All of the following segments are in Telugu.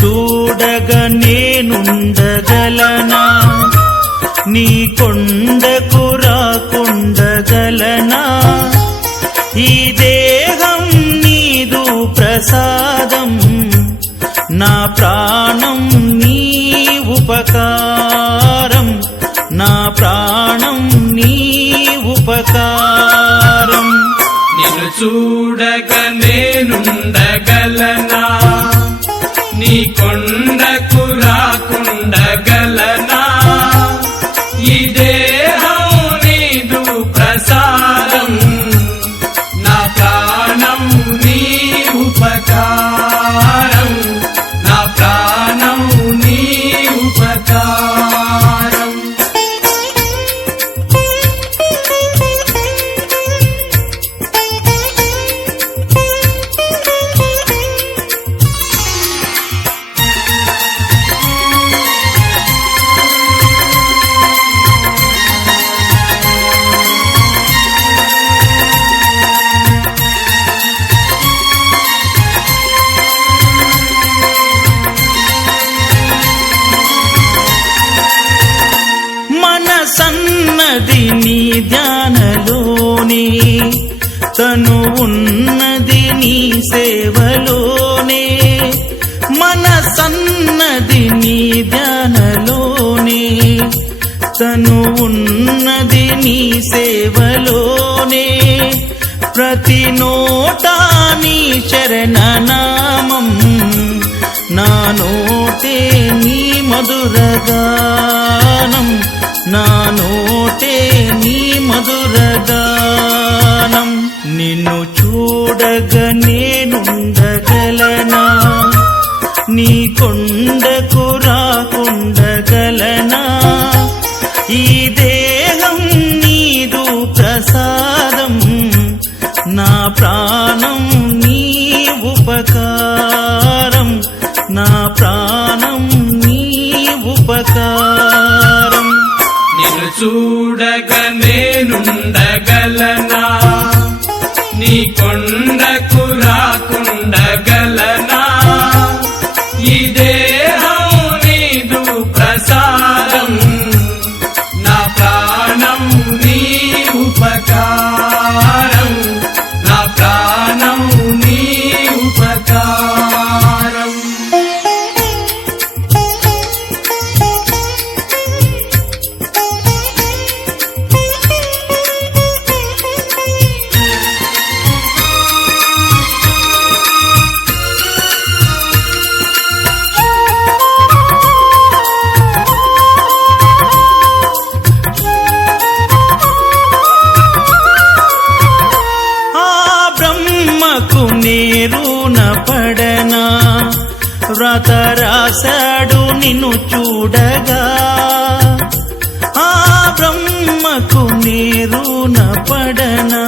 చూడగా నేనుండగలనా? నీ కొండకు రాకుండగలనా? ఈ దేహం నీదు ప్రసాదం, నా ప్రాణం నీ ఉపకారం, నా ప్రాణం నీ ఉపకారం. నిన్ను చూడగా నేనుండగలనా? నీ కొండకు రాకుండగలనా? ఈ దేహం నీదు ప్రసాదం, నా ప్రాణం నీ ఉపకారం, నా ప్రాణం నీ ఉపకారం. సన్నది నీ ధ్యానలోనే, తను ఉన్నది నీ సేవలోనే. మనసన్నది నీ ధ్యానలోనే, తను ఉన్నది నీ సేవలోనే. ప్రతి నోటా నీ చరణనామం, నా నోటే నీ మధురగానం, నా నోటే నీ మధురగానం. నిన్ను చూడగా నేనుండగలనా? నీ కొండకు రాకుండగలనా? ఈ దేహం నీదు ప్రసాదం, నా ప్రాణం నీ ఉపకారం, నా ప్రాణం నీ ఉపకారం. నిన్ను చూడగా నేనుండగలనా? నీ కొండకు రాకుండగలనా? ఈ దేహం నీదు ప్రసాదం, నా ప్రాణం నీ ఉపకారం, నా ప్రాణం నీ ఉపకారం. నేరున పడనా? వ్రత రాశాడు నిన్ను చూడగా, ఆ బ్రహ్మకు నేరున పడనా?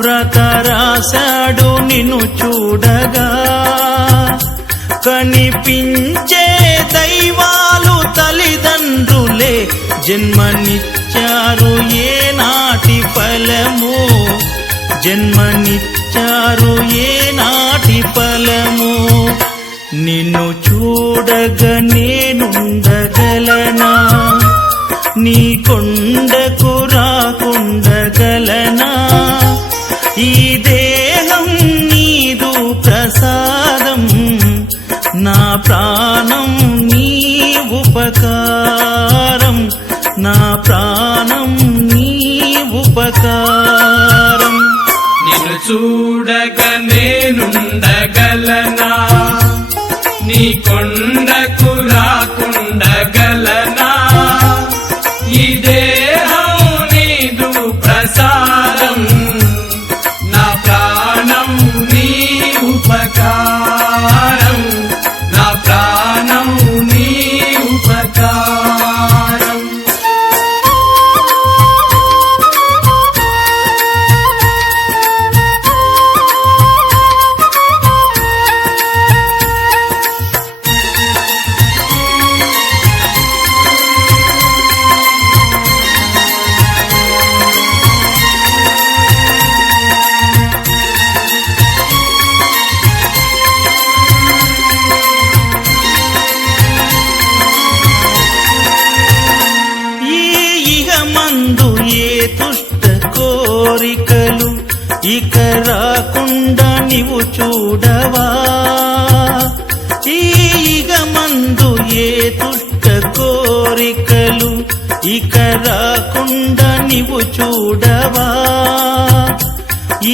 వ్రత రాశాడు నిన్ను చూడగా. కనిపించే దైవాలు తల్లిదండ్రులే, జన్మనిచ్చారు ఏనాటి ఫలము, జన్మనిచ్చారు ఏనాటి ఫలము. నిన్ను చూడగా నేనుండగలనా? నీ కొండకు రాకుండగలనా? ఈ దేహం నీదు ప్రసాదం, నా ప్రాణం నీ ఉపకారం, నా ప్రాణం నీ ఉపకారం. నిన్ను చూడగా నేనుండగలనా? నీ కొండకు రాకుండగలనా? ఈ దేహం నీదు ప్రసాదం, నా ప్రాణం నీ ఉపకారం, నా ప్రాణం నీ ఉపకారం. ఇక రాకుండా నీవు చూడవా ఈగ మందు ఏ దుష్ట కోరికలు ఇక రాకుండా నీవు చూడవా ఈ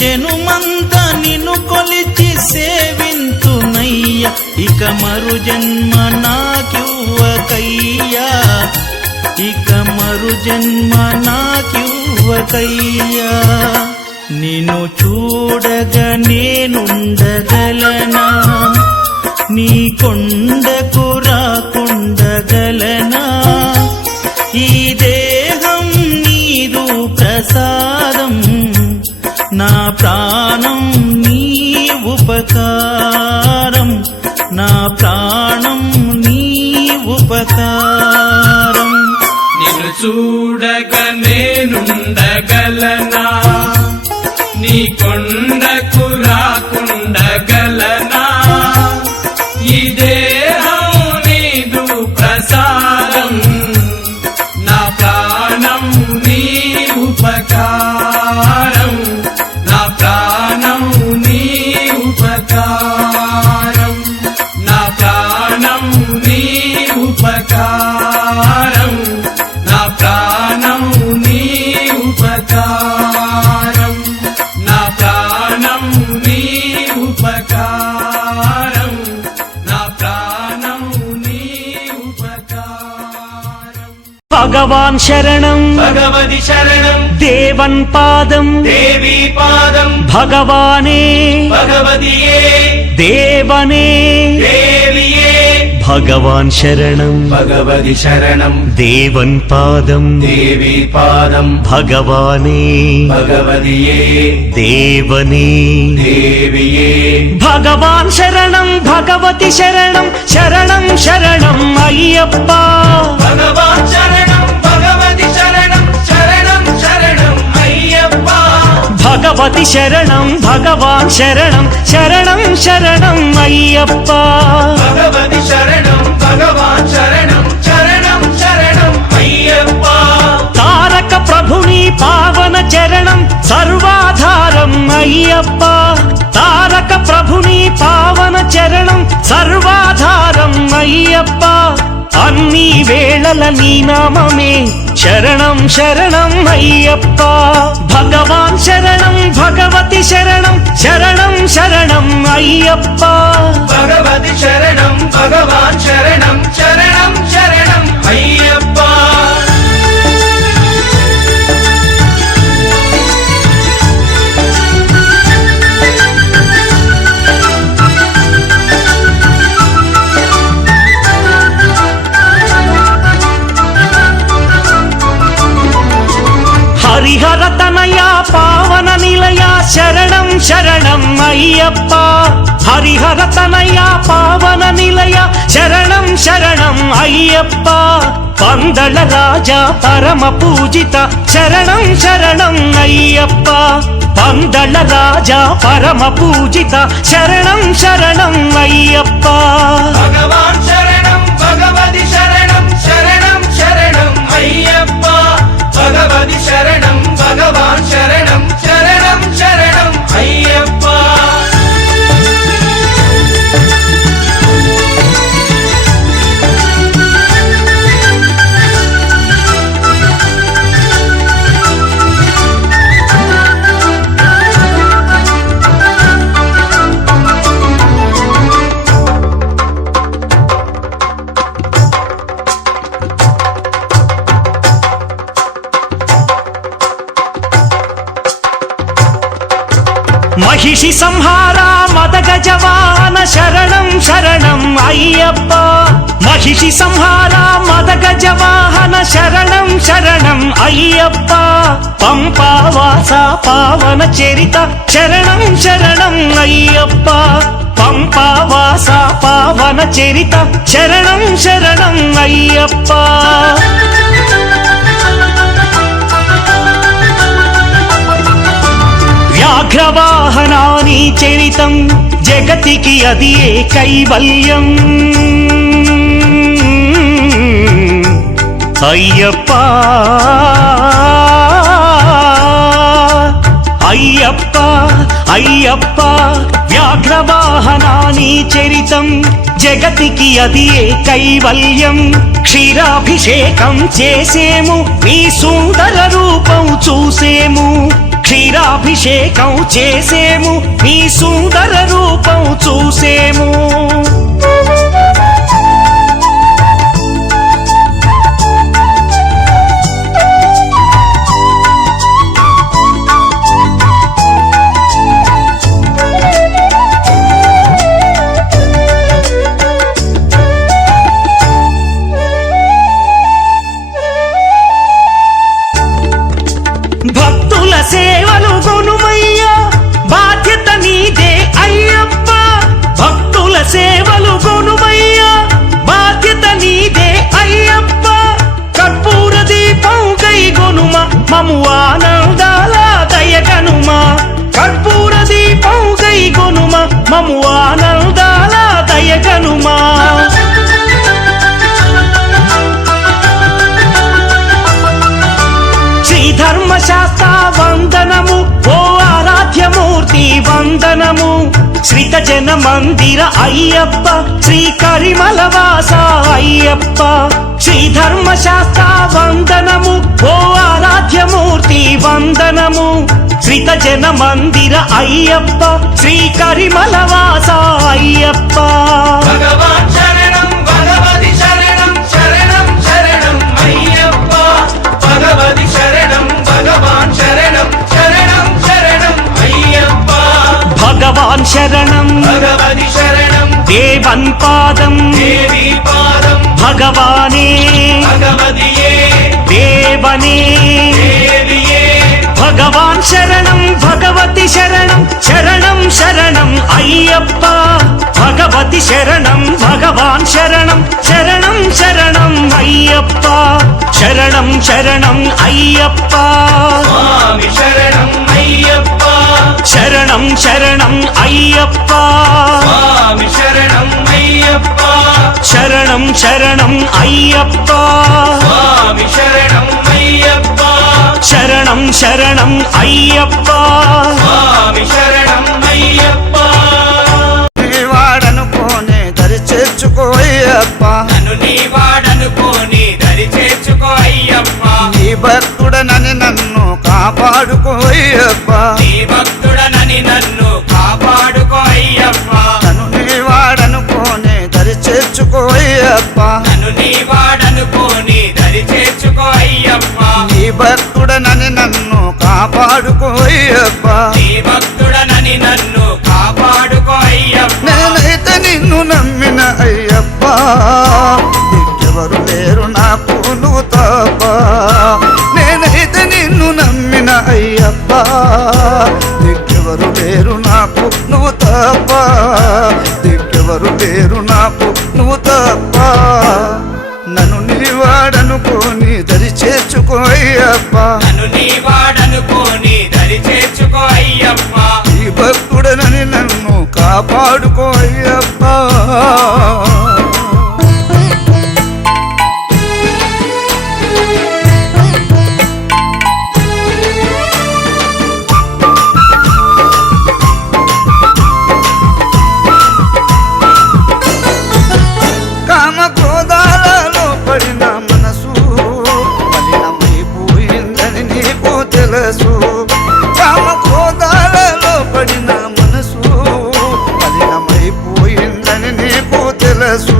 జనుమంతా నిన్ను కొలిచి సేవింతునయ్య ఇక మరు జన్మ నాకివ్వకయ్యా ఇక మరు జన్మ నాకివ్వకయ్యా నిన్ను చూడగా నేనుండగలనా నీ కొండకు రాకుండగలనా ఈ దేహం నీదు ప్రసాదం నా ప్రాణం నీ ఉపకారం నా ప్రాణం నీ ఉపకారం నిన్ను చూడగా నేనుండగలనా నీ కొండకు రాకుండగలనా ఈ దేహం నీదు ప్రసాదం నా ప్రాణం నీ ఉపకారం నా ప్రాణం నీ ఉపకారం నా ప్రాణం నీ ఉపకారం నా ప్రాణం నీ ఉపకారం నా ప్రాణం నీ ఉపకారం నా ప్రాణం నీ ఉపకారం భగవాన్ శరణం భగవతి శరణం దేవన్ పాదం దేవీ పాదం భగవానే భగవతియే దేవనే దేవియే భగవాన్ శరణం భగవతి శరణం దేవన్ పాదం దేవీ పాదం భగవానే భగవతియే దేవనే దేవియే భగవాన్ శరణం భగవతి శరణం శరణం శరణం అయ్యప్ప భగవాన్ శరణం భగవతి శరణం శరణం శరణం అయ్యప్ప భగవతి శరణం భగవాన్ శరణం శరణం శరణం అయ్యప్ప భగవతి శరణం భగవాన్ శరణం శరణం శరణం అయ్యప్ప తారక ప్రభుని పావన చరణం సర్వాధారం అయ్యప్ప తారక ప్రభుని పావన చరణం సర్వాధారం అయ్యప్ప అన్ని వేళల నీ నామమే శరణం శరణం అయ్యప్ప భగవాన్ శరణం భగవతి శరణం శరణం శరణం అయ్యప్ప భగవతి శరణం భగవాన్ శరణం శరణం శరణం అయ్యప్ప హరిహర తనయ పావన నిలయ శరణం శరణం అయ్యప్ప హరిహర తనయ పావన నిలయ శరణం శరణం అయ్యప్ప పందళ రాజా పరమ పూజిత శరణం శరణం అయ్యప్ప పందళ రాజా పరమ పూజిత శరణం శరణం అయ్యప్ప భగవాన్ శరణం భగవతి శరణం శరణం శరణం అయ్యప్ప భగవతి శరణం భగవాన్ శరణం శరణం శరణం అయ్యప్ప మహిషి సంహార మదగజవాహన శరణం శరణం అయ్యప్ప మహిషి సంహార మదగజవాహన శరణం శరణం అయ్యప్ప పంపావాస పావన చరిత శరణం శరణం అయ్యప్ప పంపావాస పావన చరిత శరణం శరణం అయ్యప్ప వ్యాఘ్రవాహనాని చరితం జగతికి అది ఏ కైవల్యం అయ్యప్ప అయ్యప్ప అయ్యప్ప వ్యాఘ్రవాహనాని చరితం జగతికి అది ఏ కైవల్యం క్షీరాభిషేకం చేసేము నీ సుందర రూపం చూసేము క్షీరాభిషేకం చేసేము నీ సుందర రూపం చూసేము భక్తుల సేవలు గొనుమయ్యా బాధ్యత నీదే అయ్యప్ప భక్తుల సేవలు గొనుమయ్యా బాధ్యత నీదే అయ్యప్ప కర్పూర దీపం కై గొనుమ మము ఆనందాల దయగనుమ కర్పూర దీపం కై గొనుమ మము ఆనందాల దయగనుమా ధర్మశాస్త్ర వందనము ఓ ఆరాధ్యమూర్తి వందనము శ్రీత జన మందిర అయ్యప్ప శ్రీ కరిమలవాస అయ్యప్ప శ్రీ ధర్మశాస్త్ర వందనము ఓ ఆరాధ్యమూర్తి వందనము శ్రీత జన మందిర అయ్యప్ప శ్రీ కరిమలవాస అయ్యప్ప భగవాన్ శరణం భగవతి శరణం శరణం శరణం అయ్యప్ప భగవతి శరణం భగవాన్ శరణం శరణం శరణం అయ్యప్ప భగవాన్ శరణం భగవతి శరణం దేవన్ పాదం దేవి పాదం భగవానే భగవతియే దేవనే దేవియే భగవాన్ శరణం భగవతి శరణం శరణం శరణం అయ్యప్ప భగవతి శరణం భగవాన్ శరణం శరణం శరణం అయ్యప్ప శరణం శరణం అయ్యప్ప స్వామి శరణం అయ్యప్ప శరణం శరణం అయ్యప్ప స్వామి శరణం అయ్యప్ప శరణం శరణం అయ్యప్ప స్వామి శరణం అయ్యప్ప శరణం శరణం అయ్యప్ప స్వామి శరణం అయ్యప్ప వాడనుకోనే దరి చేర్చుకోయ్యప్ప నన్ను నీ వాడనుకోని దరి చేర్చుకో అయ్యప్ప నీ భక్తుడనని నన్ను కాపాడుకోయ్యప్ప నీ భక్తుడనని నన్ను కాపాడుకో అయ్యప్ప నన్ను నీ వాడనుకోనే దరి చేర్చుకోయ్యప్ప నన్ను నీ వాడనుకోని దరి చేర్చుకో అయ్యప్ప నీ భక్తుడనని నన్ను కాపాడుకోయ్యప్ప నీ భక్తుడనని నన్ను కాపాడుకో అయ్యప్ప నేనైతే నిన్ను నమ్మిన అయ్యప్ప నీకెవరు లేరు నాకు నువ్వు తప్ప నేనైతే నిన్ను నమ్మిన అయ్యప్ప నీకెవరు లేరు నాకు నువ్వు తప్ప నీకెవరు లేరు నాకు నువ్వు తప్ప నన్ను నీ వాడనుకోని దరి చేర్చుకోయ్యప్ప నన్ను నీ వాడనుకోని దరి చేర్చుకో అయ్యప్ప ఈ భక్తుడనని నన్ను కాపాడుకోయ్యప్ప కామక్రోధాలలో పడిన మనసు మలినమైపోయిందని నీకు తెలుసు కామక్రోధాలలో పడిన మనసు మలినమైపోయిందని నీకు తెలుసు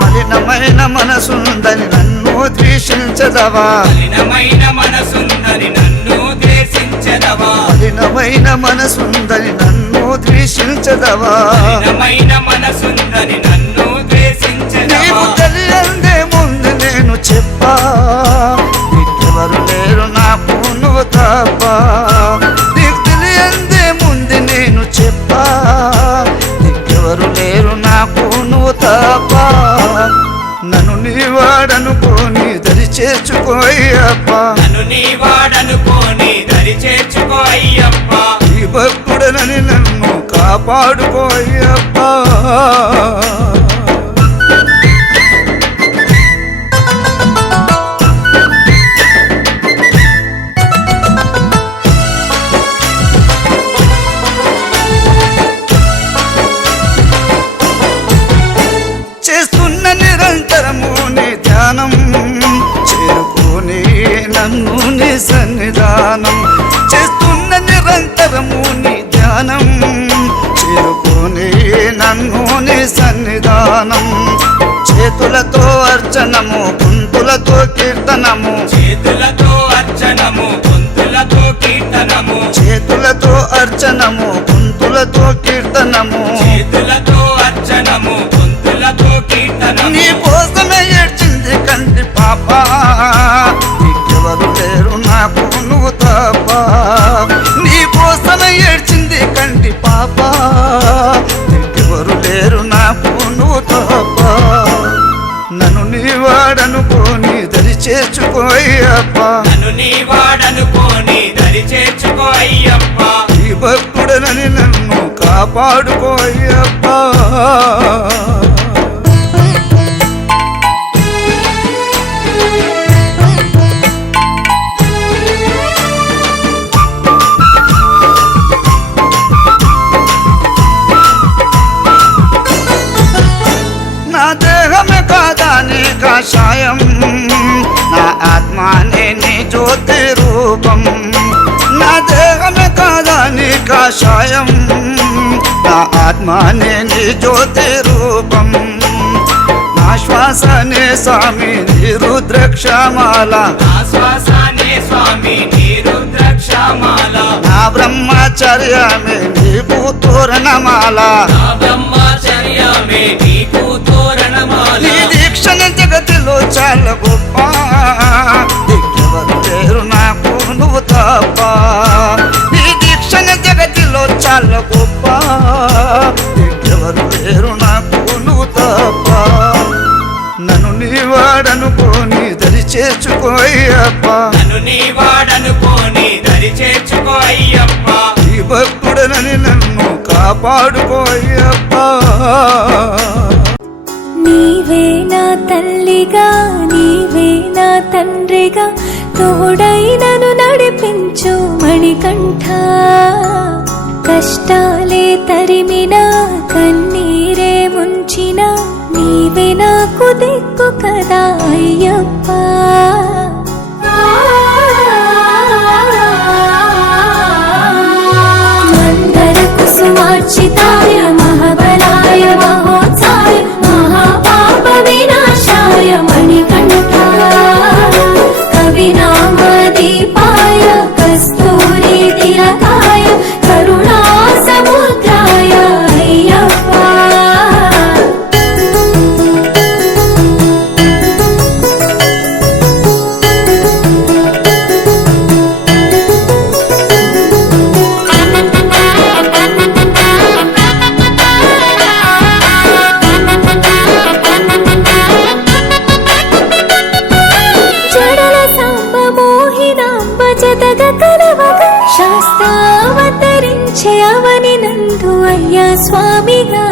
మలినమైన మనసుందని నన్ను ద్వేషించదవా మలినమైన మనసుందని నన్ను ద్వేషించదవా మలినమైన మనసుందని నన్ను ద్వేషించదవా మలినమైన మనసుందని నన్ను ద్వేషించదవా నీకు తెలియందే ముందు నేను చెప్పా నీకెవరు లేరు నాకు నువ్వు తప్ప నీకు తెలియందే ముందు నేను చెప్పా నీకెవరు లేరు నాకు నువ్వు తప్ప నన్ను నీ వాడనుకోని దరి చేర్చుకోయ్యప్ప నన్ను నీ వాడనుకోని దరి చేర్చుకో అయ్యప్ప ఈ భక్తుడనని నన్ను కాపాడుకోయ్యప్ప సన్నిధానం చేతులతో అర్చనము గొంతులతో కీర్తనము చేతులతో అర్చనము గొంతులతో కీర్తనము చేతులతో అర్చనము గొంతులతో కీర్తనము చేతులతో అర్చనము గొంతులతో కీర్తనము నీ కోసమే ఏడ్చింది కంటి పాప నీకెవరు లేరు నాకు నువ్వు తప్ప నీ కోసమే ఏడ్చింది కంటి పాప నీకెవరు లేరు నాకు నువ్వు తప్ప నన్ను నీ వాడనుకోని దరి చేర్చుకోయ్యప్ప నన్ను నీ వాడనుకోని దరి చేర్చుకో అయ్యప్ప ఈ భక్తుడనని నన్ను కాపాడుకోయ్యప్ప నా దేహమే కాదా నీ కాషాయం నా ఆత్మానే నీ జ్యోతి రూపం నా దేహమే కాదా నీ కాషాయం నా ఆత్మానే నీ జ్యోతి రూపం నా శ్వాసనే స్వామి నీ రుద్రక్షమాల నా శ్వాసనే స్వామి నీ రుద్రక్షమాల నా బ్రహ్మచర్యమే నీకు తోరణమాల నా బ్రహ్మచర్యమే నీకు తోరణమాల నీ దీక్షణ జగతిలో చాలా గొప్ప దిక్కెవరు లేరు నాకు నువ్వు తప్ప నీ దీక్షణ జగతిలో చాలా గొప్ప దిక్కెవరు లేరు నాకు నువ్వు తప్ప నన్ను నీ వాడనుకోని దరి చేర్చుకోయ్యప్ప నన్ను నీ వాడనుకోని దరి చేర్చుకో అయ్యప్ప ఈ భక్తుడనని నన్ను కాపాడుకోయ్యప్ప నీవే నా తల్లిగా నీవే నా తండ్రిగా తోడై నన్ను నడిపించు మణికంఠ కష్టాలే తరిమినా కన్నీరే ముంచినా నీవే నాకు దిక్కు కదా అయ్యప్ప మందర కుసుమార్చితాయ మహాబలాయ మహోత్సాయ మహాపాప వినాశాయ మణికంఠ కవినామదీపాయ కస్తూరి తిలకాయ కరుణా సముద్రాయ అయ్యప్ప జడల సాంబ మోహినాంబ జతగ కలవగ శాస్త్రావతరించే అవని నందు అయ్యా స్వామిగా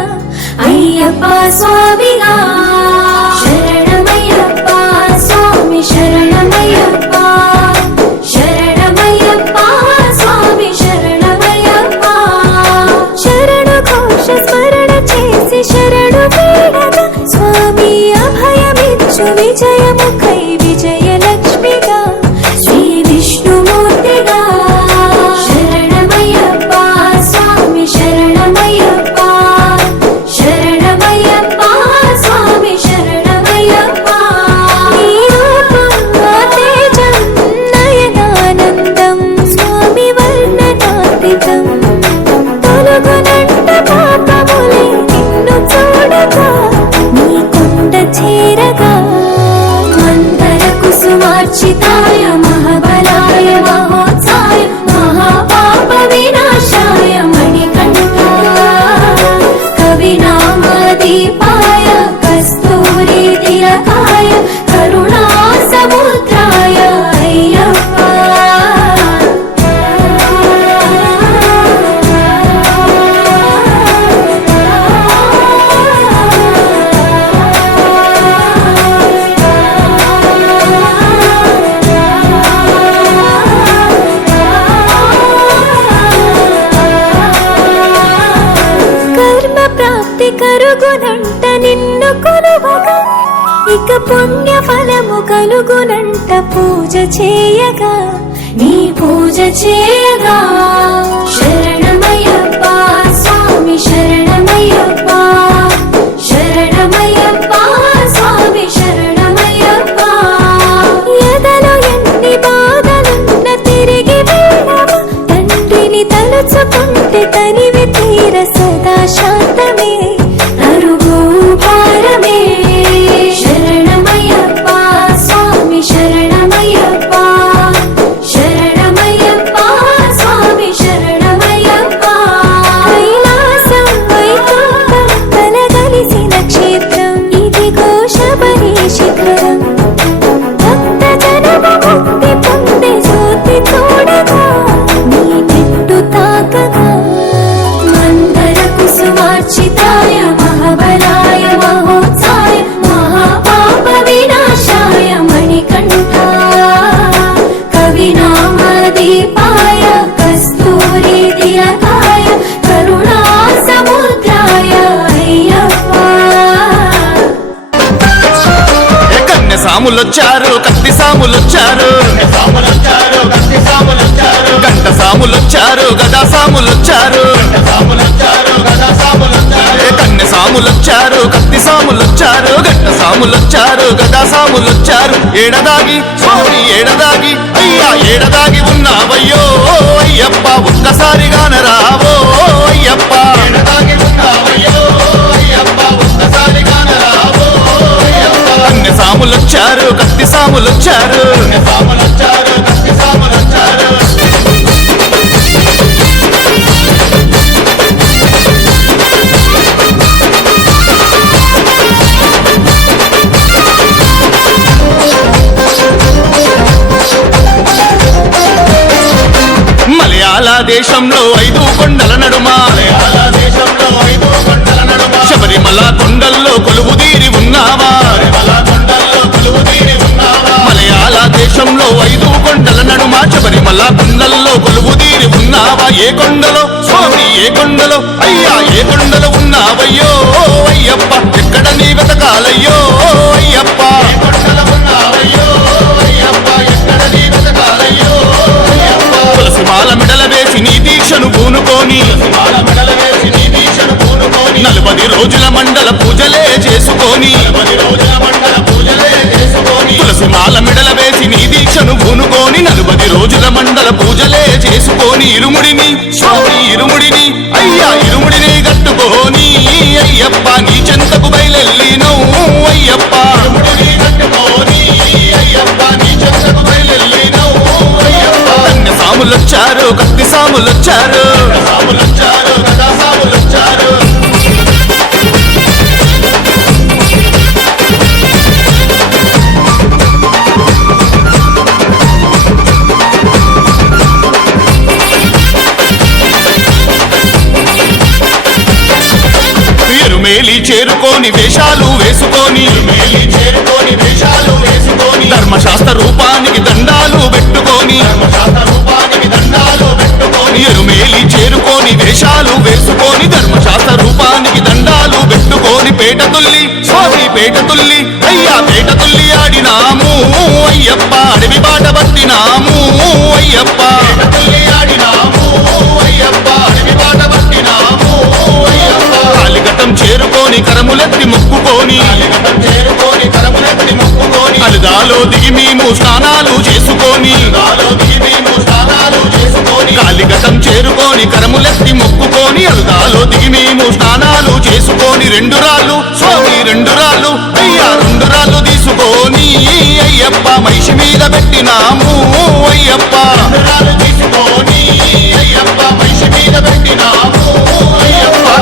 అయ్యప్ప స్వామిగా శరణమయ్యప్ప స్వామి శరణమయ్యప్ప శరణమయ్యప్ప స్వామి శరణమయ్యప్ప శరణు ఘోష స్మరణ చేసి శరణు వీడగా స్వామి అభయమిచ్చు విజయముఖై విజయలక్ష్మిగా శ్రీ విష్ణుమూర్తిగా శరణమయ్యప్ప స్వామి శరణమయ్యప్ప శరణమయ్యప్ప స్వామి శరణమయ్యప్ప నీ రూపం తేజం నయనానందం స్వామి వర్ణనాతీతం తొలగునంట పాపములే నిన్ను చూడగా నీ కొండ చేరగా మందర కుసుమార్చితాయ మహాబలాయ మహోత్సాయ మహాపాప వినాశాయ మణికంఠ కవినామదీపాయ కస్తూరి తిలకాయ కరుణా సముద్రాయ అయ్యప్ప కర్మ ప్రాప్తి కరుగునంట నిన్ను కొలువగా ఇక పుణ్య ఫలము కలుగునంట పూజ చేయగా నీ పూజ చేయగా శరణమయ్యప్ప స్వామి శరణమయ్యప్ప సాములొచ్చారు కత్తి సాములొచ్చారు గంట సాములొచ్చారు గదా సాములొచ్చారు కన్నె సాములొచ్చారు కత్తి సాములొచ్చారు గంట సాములొచ్చారు గదా సాములొచ్చారు ఏడదాగి స్వామి ఏడదాగి అయ్యా ఏడదాగి ఉన్నావయ్యో అయ్యప్ప ఒక్కసారిగాన రావో అయ్యప్ప కన్నె సాములొచ్చారు కత్తి సాములొచ్చారు మలయాళ దేశంలో 5 కొండల నడుమ శబరిమల కొండల్లో కొలువుదీరి ఉన్నావా మలయాళ దేశంలో 5 కొండల నడుమ శబరిమల కొండల్లో కొలువుదీరి ఉన్నావా ఏ కొండలో స్వామి ఏ కొండలో అయ్యా ఏ కొండలో ఉన్నావయ్యో అయ్యప్ప ఎక్కడ నీ వెతకాలయ్యో అయ్యప్ప తులసిమాల మెడల వేసి నీ దీక్షను పూనుకొని 40 రోజుల మండల పూజలే చేసుకొని తులసిమాల మెడల వేసి నీ దీక్షను పూనుకొని 40 రోజుల మండల పూజలే చేసుకొని ఇరుముడిని స్వామి ఇరుముడిని అయ్యా ఇరుముడిని కట్టుకొని అయ్యప్ప నీ చెంతకు బయలెల్లినో అయ్యప్ప కన్నె సాములొచ్చారు కత్తి సాములొచ్చారు ఎరుమేలి చేరుకొని వేషాలు వేసుకొని ధర్మశాస్త్ర రూపానికి దండాలు పెట్టుకొని ఎరుమేలి చేరుకొని వేషాలు వేసుకొని ధర్మశాస్త్ర రూపానికి దండాలు పెట్టుకొని పేట తుల్లి స్వామి పేట తుల్లి అయ్యా పేట తుల్లి ఆడినాము అయ్యప్ప అడవి బాట పట్టినాము అయ్యప్ప కాలిఘట్టం చేరుకొని కరములెత్తి మొక్కుకొని అలుదాలో దిగి మేము స్నానాలు చేసుకొని కాలిఘట్టం చేరుకొని కరములెత్తి మొక్కుకొని అలుదాలో దిగి మేము స్నానాలు చేసుకొని 2 రాళ్ళు స్వామి 2 రాళ్ళు అయ్యా 2 రాళ్ళు తీసుకొని అయ్యప్ప మహిషి మీద పెట్టినాము అయ్యప్ప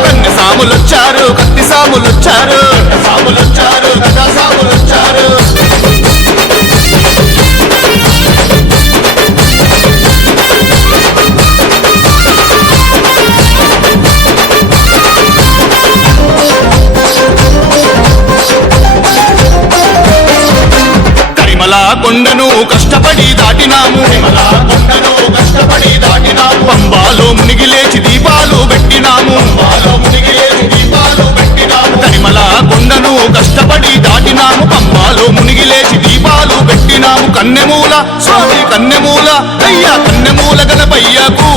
కన్నె సాములొచ్చారు కత్తి సాములొచ్చారు కరిమల కొండను కష్టపడి దాటినాము పంబాలో మునిగి లేచి దీపాలు పెట్టినాము కరిమల కొండను కష్టపడి దాటినాము పంబాలో మునిగి లేచి దీపాలు పెట్టినాము కన్నెమూల స్వామి కన్నెమూల అయ్యా కన్నెమూల గణపయ్యకు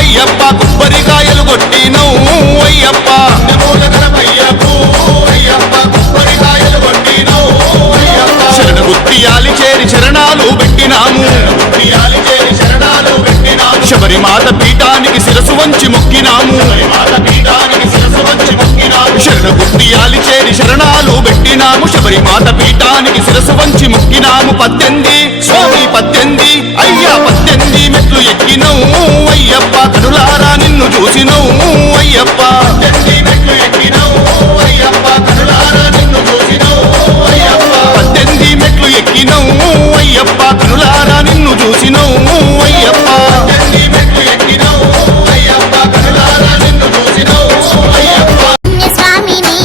అయ్యప్ప కొబ్బరికాయలు కొట్టినో అయ్యప్ప శరణ గుత్తియాలి చేరి శరణాలు పెట్టినాము శబరిమాత పీఠానికి శిరసు వంచి మొక్కినాము శరణ గుత్తియాలి చేరి శరణాలు పెట్టినాము శబరిమాత పీఠానికి శిరసు వంచి మొక్కినాము 18 స్వామి 18 అయ్యా 18 మెట్లు ఎక్కినో అయ్యప్ప కనులారా నిన్ను చూసినో అయ్యప్ప 18 మెట్లు ఎక్కినో అయ్యప్ప కనులారా నిన్ను చూసినో అయ్యప్ప స్వామిని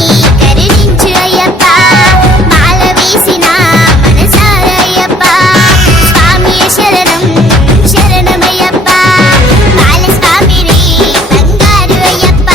కరుణించు అయ్యప్ప మాల వేసిన మనసారయ్యప్ప స్వామి శరణం శరణమయ్యప్ప బాల స్వామిని బంగారు అయ్యప్ప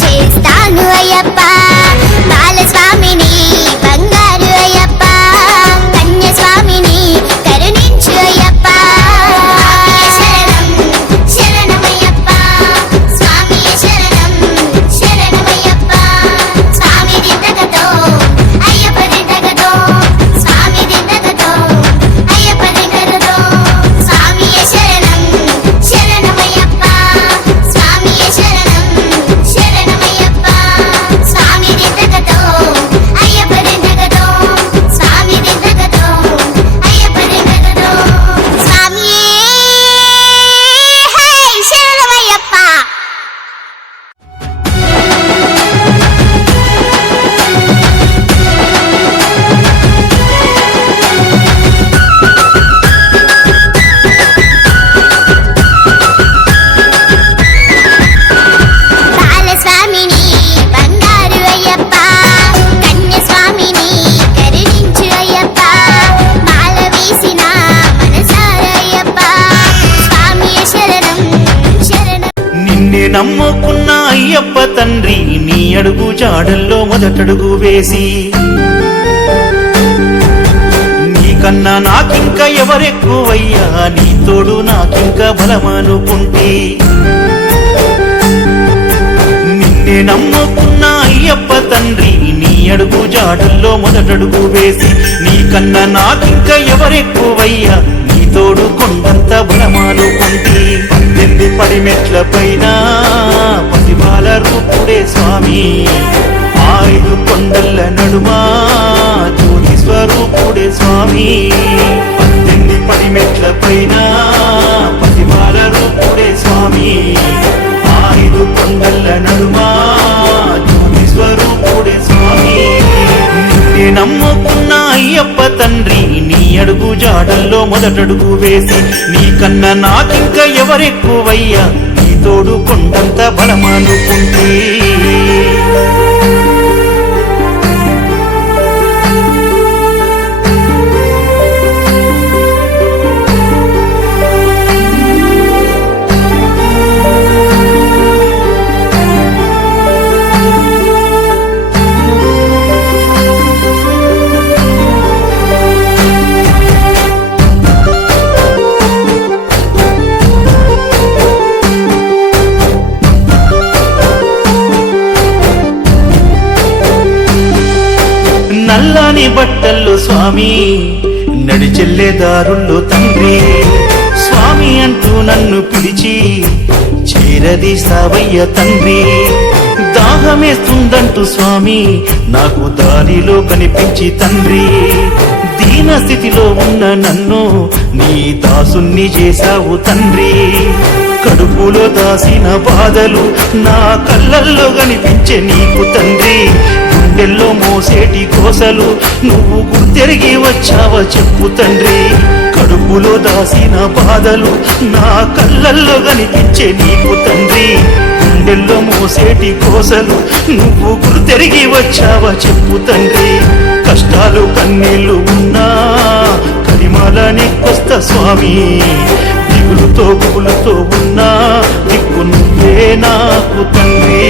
చేస్తాను అయ్యప్ప బాలస్వామిని బంగారు అయ్యప్ప కన్యస్వామిని కరుణించు అయ్యప్ప శరణం శరణమయ్యప్ప స్వామి శరణం శరణమయ్యప్ప స్వామి దిద్దగతో అయ్యప్ప దిద్దగతో స్వామి దిద్దగతో అయ్యప్ప దిద్దగతో స్వామి శరణం శరణమయ్యప్ప స్వామి శరణం శరణమయ్యప్ప స్వామి దిద్దగతో అయ్యప్ప దిద్దగతో స్వామి దిద్దగతో అయ్యప్ప దిద్దగతో స్వామి హై శరణమయ్యప్ప బాలస్వామిని బంగారు అయ్యప్ప కన్యస్వామిని కరుణించు అయ్యప్ప మాల వేసిన మనసార అయ్యప్ప స్వామి శరణం శరణం నిన్నే నమ్ముకున్న అయ్యప్ప తండ్రి నీ అడుగు జాడల్లో మొదటడుగు వేసి నీకన్నా నాకింక ఎవరెక్కువయ్యా నీ తోడు నాకింక బలమనుకుంటే నిన్నే నమ్ముకున్న అయ్యప్ప తండ్రి నీ అడుగు జాడల్లో మొదటడుగు వేసి నీకన్నా నాకింక ఎవరెక్కువయ్యా నీ తోడు కొండంత బలమనుకుంటే 18 పరిమెట్ల పైన పసిబాల రూపుడే స్వామి 5 కొండల నడుమా జ్యోతి స్వరూపుడే స్వామి 18 పరిమెట్ల పైన పసిబాల రూపుడే స్వామి 5 కొండల నడుమా జ్యోతి స్వరూపుడే స్వామి నిన్నే నమ్ముకున్న అయ్యప్ప తండ్రి నీ అడుగు జాడల్లో మొదటడుగు వేసి నీకన్నా నాకింక ఎవరెక్కువయ్యా నీ తోడు కొండంత బలమనుకుంటే నల్లని బట్టల్లో స్వామి నడిచెల్లే దారుల్లో తండ్రి స్వామి అంటూ నన్ను పిలిచి చేరదీస్తావయ్య తండ్రి దాహమేస్తుందంటూ స్వామి నాకు దారిలో కనిపించి తండ్రి దీన స్థితిలో ఉన్న నన్ను నీ దాసుణ్ణి చేశావు తండ్రి కడుపులో దాసిన బాధలు నా కళ్ళల్లో కనిపించే నీకు తండ్రి గుండెల్లో మోసేటి కోసలు నువ్వు గుర్తెరిగి వచ్చావా చెప్పు తండ్రి కడుపులో దాసిన బాధలు నా కళ్ళల్లో కనిపించే నీకు తండ్రి గుండెల్లో మోసేటి కోసలు నువ్వు గుర్తెరిగి వచ్చావా చెప్పు తండ్రి కష్టాలు కన్నీళ్లు ఉన్నా కరిమాల నీకొస్తా స్వామి దిగులుతో గుబులతో ఉన్నా దిక్కు నువ్వే నాకు తండ్రి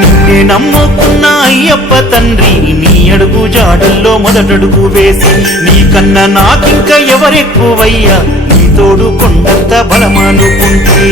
నిన్నే నమ్ముకున్న అయ్యప్ప తండ్రి నీ అడుగు జాడల్లో మొదటడుగు వేసి నీకన్నా నాకింక ఎవరెక్కువయ్యా నీ తోడు కొండంత బలమనుకుంటే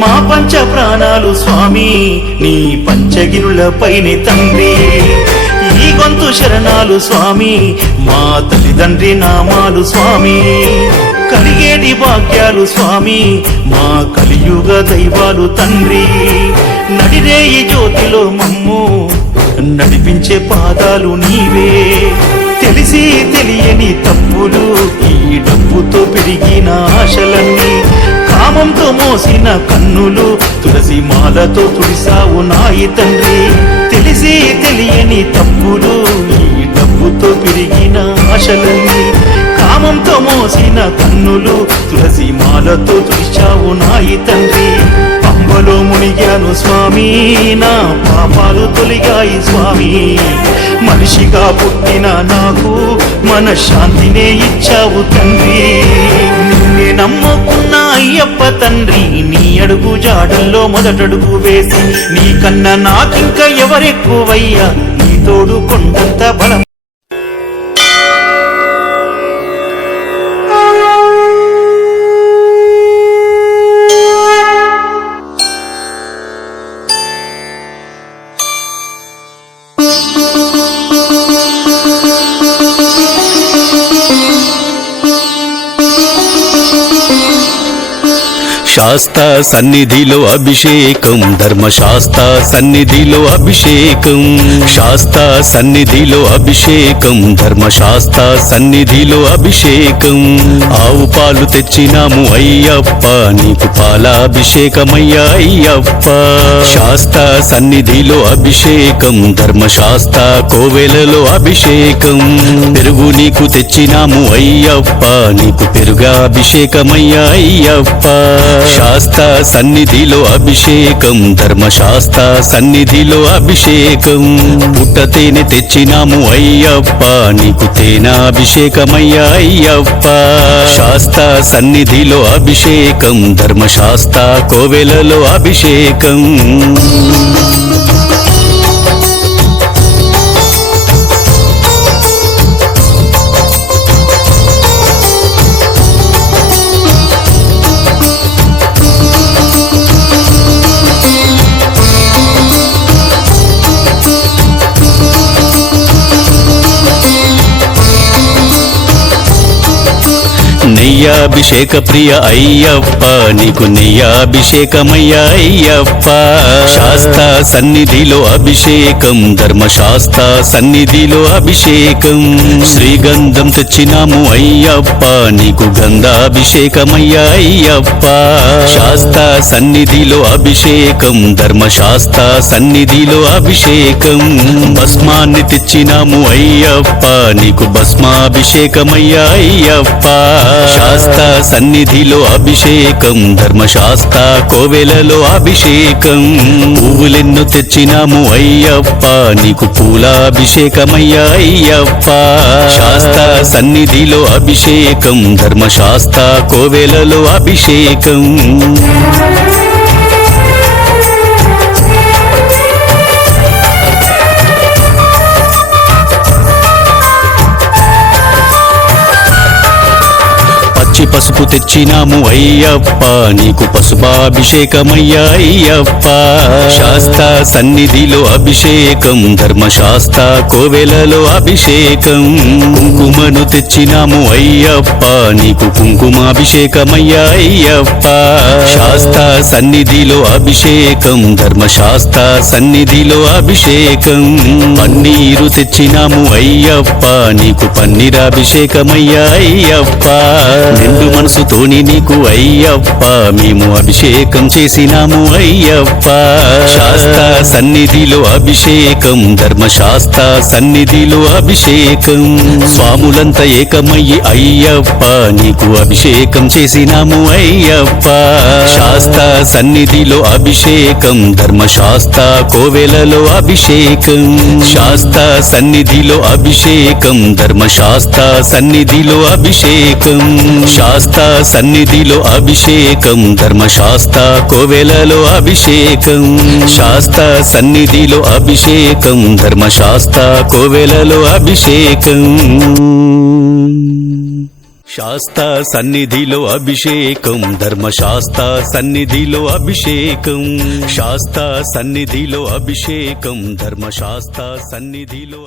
మా పంచ ప్రాణాలు స్వామి నీ పంచగిరులపైనే తండ్రి ఈ గొంతు శరణాలు స్వామి మా తల్లిదండ్రి నామాలు స్వామి కలిగేటి భాగ్యాలు స్వామి మా కలియుగ దైవాలు తండ్రి నడిరేయి జ్యోతిలో మమ్ము నడిపించే పాదాలు నీవే తెలిసి తెలియని తప్పులు ఈ డబ్బుతో పెరిగిన ఆశలన్నీ కామంతో మోసిన కన్నులు తులసి మాలతో తుడిసావు నాయి తండ్రి తెలిసి తెలియని తప్పులు ఈ డబ్బుతో పెరిగిన ఆశలన్నీ నామంతో మోసిన కన్నులు తులసి మాలతో తుడిచావు నాయి తండ్రి పంబలో మునిగాను స్వామి నా పాపాలు తొలిగాయి స్వామి మనిషిగా పుట్టిన నాకు మనశ్శాంతినే ఇచ్చావు తండ్రి నిన్నే నమ్ముకున్న అయ్యప్ప తండ్రి నీ అడుగు జాడల్లో మొదటడుగు వేసి నీ కన్నా నాకింక ఎవరెక్కువయ్యా నీ తోడు కొండంత బలం శాస్తా సన్నిధిలో అభిషేకం ధర్మశాస్త్ర సన్నిధిలో అభిషేకం శాస్తా సన్నిధిలో అభిషేకం ధర్మశాస్త్ర సన్నిధిలో అభిషేకం ఆవు పాలు తెచ్చినాము అయ్యప్ప నీకు పాలాభిషేకమయ్యా అయ్యప్ప శాస్తా సన్నిధిలో అభిషేకం ధర్మశాస్త్ర కోవెలలో అభిషేకం పెరుగు నీకు తెచ్చినాము అయ్యప్ప నీకు పెరుగాభిషేకమయ్యా అయ్యప్ప శాస్త్ర సన్నిధిలో అభిషేకం ధర్మశాస్త్ర సన్నిధిలో అభిషేకం పుట్ట తేనె తెచ్చినాము అయ్యప్ప నీకు తేనాభిషేకమయ్యా అయ్యప్ప శాస్త్ర సన్నిధిలో అభిషేకం ధర్మశాస్త్ర కోవెలలో అభిషేకం నెయ్యాభిషేక ప్రియ అయ్యప్ప నీకు నెయ్యాభిషేకమయ్యా అయ్యప్ప శాస్త్ర సన్నిధిలో అభిషేకం ధర్మశాస్త్ర సన్నిధిలో అభిషేకం శ్రీగంధం తెచ్చినాము అయ్యప్ప నీకు గంధాభిషేకమయ్యా అయ్యప్ప శాస్త్ర సన్నిధిలో అభిషేకం ధర్మశాస్త్ర సన్నిధిలో అభిషేకం భస్మాన్ని తెచ్చినాము అయ్యప్ప నీకు భస్మాభిషేకమయ్యా అయ్యప్ప శాస్త్ర సన్నిధిలో అభిషేకం ధర్మశాస్త్ర కోవెలలో అభిషేకం పువ్వులెన్ను తెచ్చినాము అయ్యప్ప నీకు పూలాభిషేకమయ్యా అయ్యప్ప శాస్త్ర సన్నిధిలో అభిషేకం ధర్మశాస్త్ర కోవెలలో అభిషేకం పసుపు తెచ్చినాము అయ్యప్ప నీకు పసుపాభిషేకమయ్యా అయ్యప్ప శాస్త్ర సన్నిధిలో అభిషేకం ధర్మశాస్త్ర కోవెలలో అభిషేకం కుంకుమను తెచ్చినాము అయ్యప్ప నీకు కుంకుమాభిషేకమయ్యా అయ్యప్ప శాస్త్ర సన్నిధిలో అభిషేకం ధర్మశాస్త్ర సన్నిధిలో అభిషేకం పన్నీరు తెచ్చినాము అయ్యప్ప నీకు పన్నీరాభిషేకమయ్యా అయ్యప్ప నిండు మనసుతోని నీకు అయ్యప్ప మేము అభిషేకం చేసినాము అయ్యప్ప శాస్త్ర సన్నిధిలో అభిషేకం ధర్మశాస్త్ర సన్నిధిలో అభిషేకం స్వాములంతా ఏకమయ్యి అయ్యప్ప నీకు అభిషేకం చేసినాము అయ్యప్ప శాస్త్ర సన్నిధిలో అభిషేకం ధర్మశాస్త్ర కోవెలలో అభిషేకం శాస్త్ర సన్నిధిలో అభిషేకం ధర్మశాస్త్ర సన్నిధిలో అభిషేకం శాస్త్ర సన్నిధిలో అభిషేకం ధర్మశాస్త్ర కోవెలలో అభిషేకం శాస్త్ర సన్నిధిలో అభిషేకం ధర్మశాస్త్ర కోవెలలో అభిషేకం శాస్త్ర సన్నిధిలో అభిషేకం ధర్మశాస్త్ర సన్నిధిలో అభిషేకం శాస్త్ర సన్నిధిలో అభిషేకం ధర్మశాస్త్ర సన్నిధిలో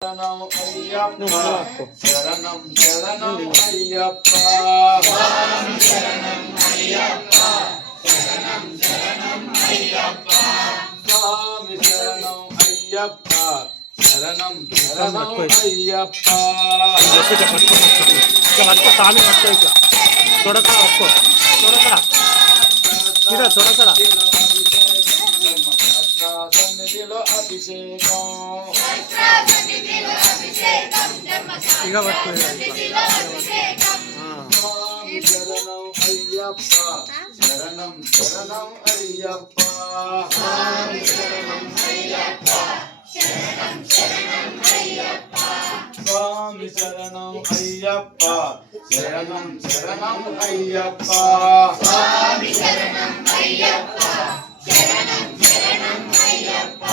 శరణం అయ్యప్ప శరణం శరణం అయ్యప్ప శరణం అయ్యప్ప శరణం శరణం అయ్యప్ప స్వామి శరణం అయ్యప్ప శరణం శరణం అయ్యప్ప సన్నిధిలో అభిషేకం స్వామి శరణం అయ్యప్ప శరణం శరణం అయ్యప్ప స్వామి శరణం అయ్యప్ప శరణం శరణం అయ్యప్ప స్వామి శరణం అయ్యప్ప శరణం శరణం అయ్యప్ప స్వామి శరణం అయ్యప్ప శరణం శరణం అయ్యప్ప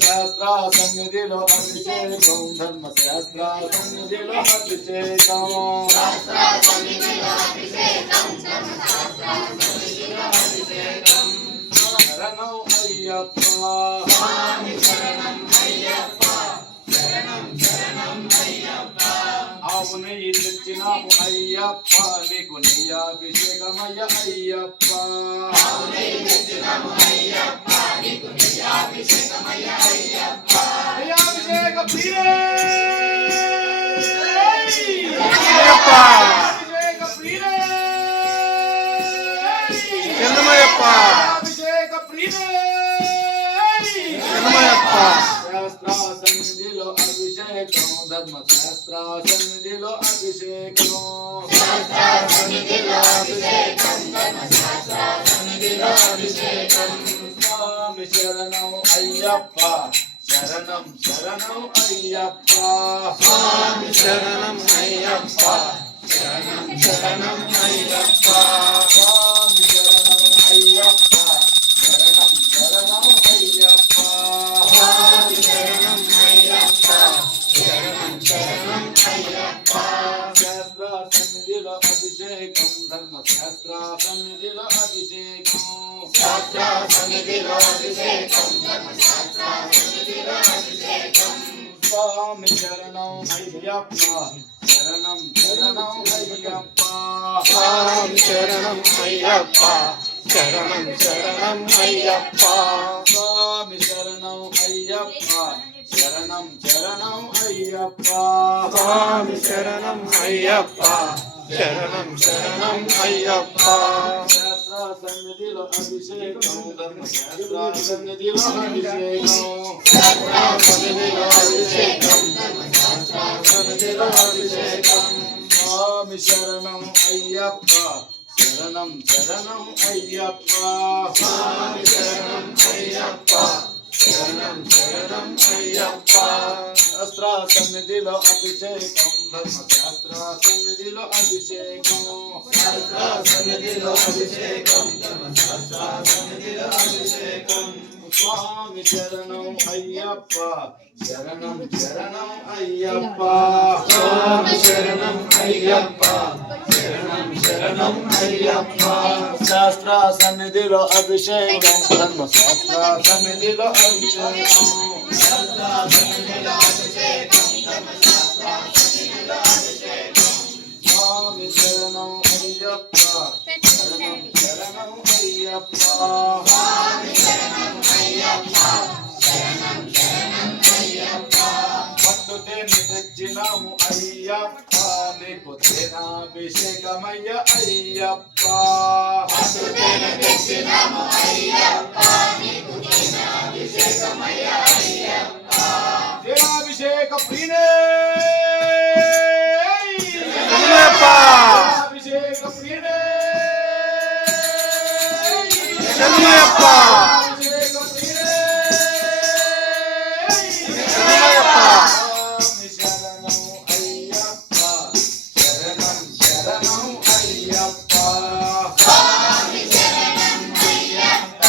శాస్త్ర సన్నిధిలో అభిషేకం ధర్మ శాస్త్ర సన్నిధిలో అభిషేకం శాస్త్ర సన్నిధిలో అభిషేకం ధర్మ శాస్త్ర సన్నిధిలో అభిషేకం శరణం అయ్యప్ప స్వామి శరణం అయ్యప్ప శరణం శరణం అయ్యప్ప ఆవు నెయ్యి తెచ్చినాము అయ్యప్ప నీకు నెయ్యాభిషేకమయ్య అయ్యప్ప ఆవు నెయ్యి తెచ్చినాము అయ్యప్ప నీకు నెయ్యాభిషేకమయ్య అయ్యప్ప నెయ్యాభిషేక ప్రియే అయ్యప్ప అభిషేక ప్రియే చంద్రమయ్యప్ప అభిషేక ప్రియే చంద్రమయ్యప్ప శాస్త్ర సన్నిధిలో అభిషేకం ధర్మ శాస్త్ర సన్నిధిలో అభిషేకం శాస్త్ర సన్నిధిలో అభిషేకం ధర్మ శాస్త్ర సన్నిధిలో అభిషేకం స్వామి శరణం అయ్యప్ప శరణం శరణం అయ్యప్ప స్వామి శరణం అయ్యప్ప శరణం శరణం అయ్యప్ప స్వామి శరణం అయ్యప్ప శరణం శరణం అయ్యప్ప స్వామి శరణం అయ్యప్ప శరణం శరణం అయ్యప్ప శాస్త్ర సన్నిధిలో అభిషేకం ధర్మ శాస్త్ర సన్నిధిలో అభిషేకం శాస్త్ర సన్నిధిలో అభిషేకం ధర్మ శాస్త్ర సన్నిధిలో అభిషేకం స్వామి శరణం అయ్యప్ప శరణం శరణం అయ్యప్ప స్వామి శరణం అయ్యప్ప శరణం శరణం అయ్యప్ప స్వామి శరణం అయ్యప్ప శరణం శరణం అయ్యప్ప స్వామి శరణం అయ్యప్ప శరణం శరణం అయ్యప్ప శాస్త్ర సన్నిధిలో అభిషేకం ధర్మ శాస్త్ర సన్నిధిలో అభిషేకం శాస్త్ర సన్నిధిలో అభిషేకం ధర్మ శాస్త్ర సన్నిధిలో అభిషేకం స్వామి శరణం అయ్యప్ప శరణం శరణం అయ్యప్ప స్వామి శరణం అయ్యప్ప శరణం శరణం అయ్యప్ప శాస్త్ర సన్నిధిలో అభిషేకం ధర్మ శాస్త్ర సన్నిధిలో అభిషేకం శాస్త్ర సన్నిధిలో అభిషేకం ధర్మ శాస్త్ర సన్నిధిలో అభిషేకం స్వామి శరణం అయ్యప్ప శరణం శరణం అయ్యప్ప స్వామి శరణం అయ్యప్ప శరణం శరణం అయ్యప్ప శాస్త్ర సన్నిధిలో అభిషేకం ధర్మ శాస్త్ర సన్నిధిలో అభిషేకం శాస్త్ర సన్నిధిలో అభిషేకం ధర్మ శాస్త్ర సన్నిధిలో అభిషేకం స్వామి శరణం అయ్యప్ప శరణం శరణం అయ్యప్ప స్వామి శరణం అయ్యప్ప శరణం శరణం అయ్యప్ప పట్టుతేని తెచ్చినాము అయ్యప్ప నీకు తేనాభిషేకమయ్య అయ్యప్ప పట్టుతేని తెచ్చినాము అయ్యప్ప నీకు తేనాభిషేకమయ్య అయ్యప్ప తేనాభిషేక ప్రియే అయ్యప్ప అభిషేక ప్రియే శరణమయ్యప్ప అభిషేక ప్రియే శరణమయ్యప్ప స్వామి శరణం అయ్యప్ప శరణం శరణం అయ్యప్ప స్వామి శరణం అయ్యప్ప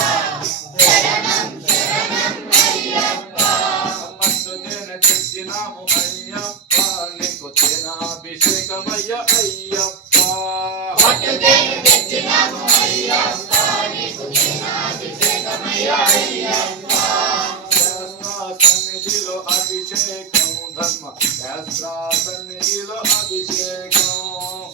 శరణం శరణం అయ్యప్ప పట్టుతేన తెచ్చినాము అయ్యప్ప నీకు తేనాభిషేకమయ్య అయ్యప్ప పట్టుతేన తెచ్చినాము అయ్యప్ప నీకు తేనాభిషేకమయ్య అయ్యప్ప శాస్త్ర సన్నిధిలో అభిషేకం ధర్మ శాస్త్ర సన్నిధిలో అభిషేకం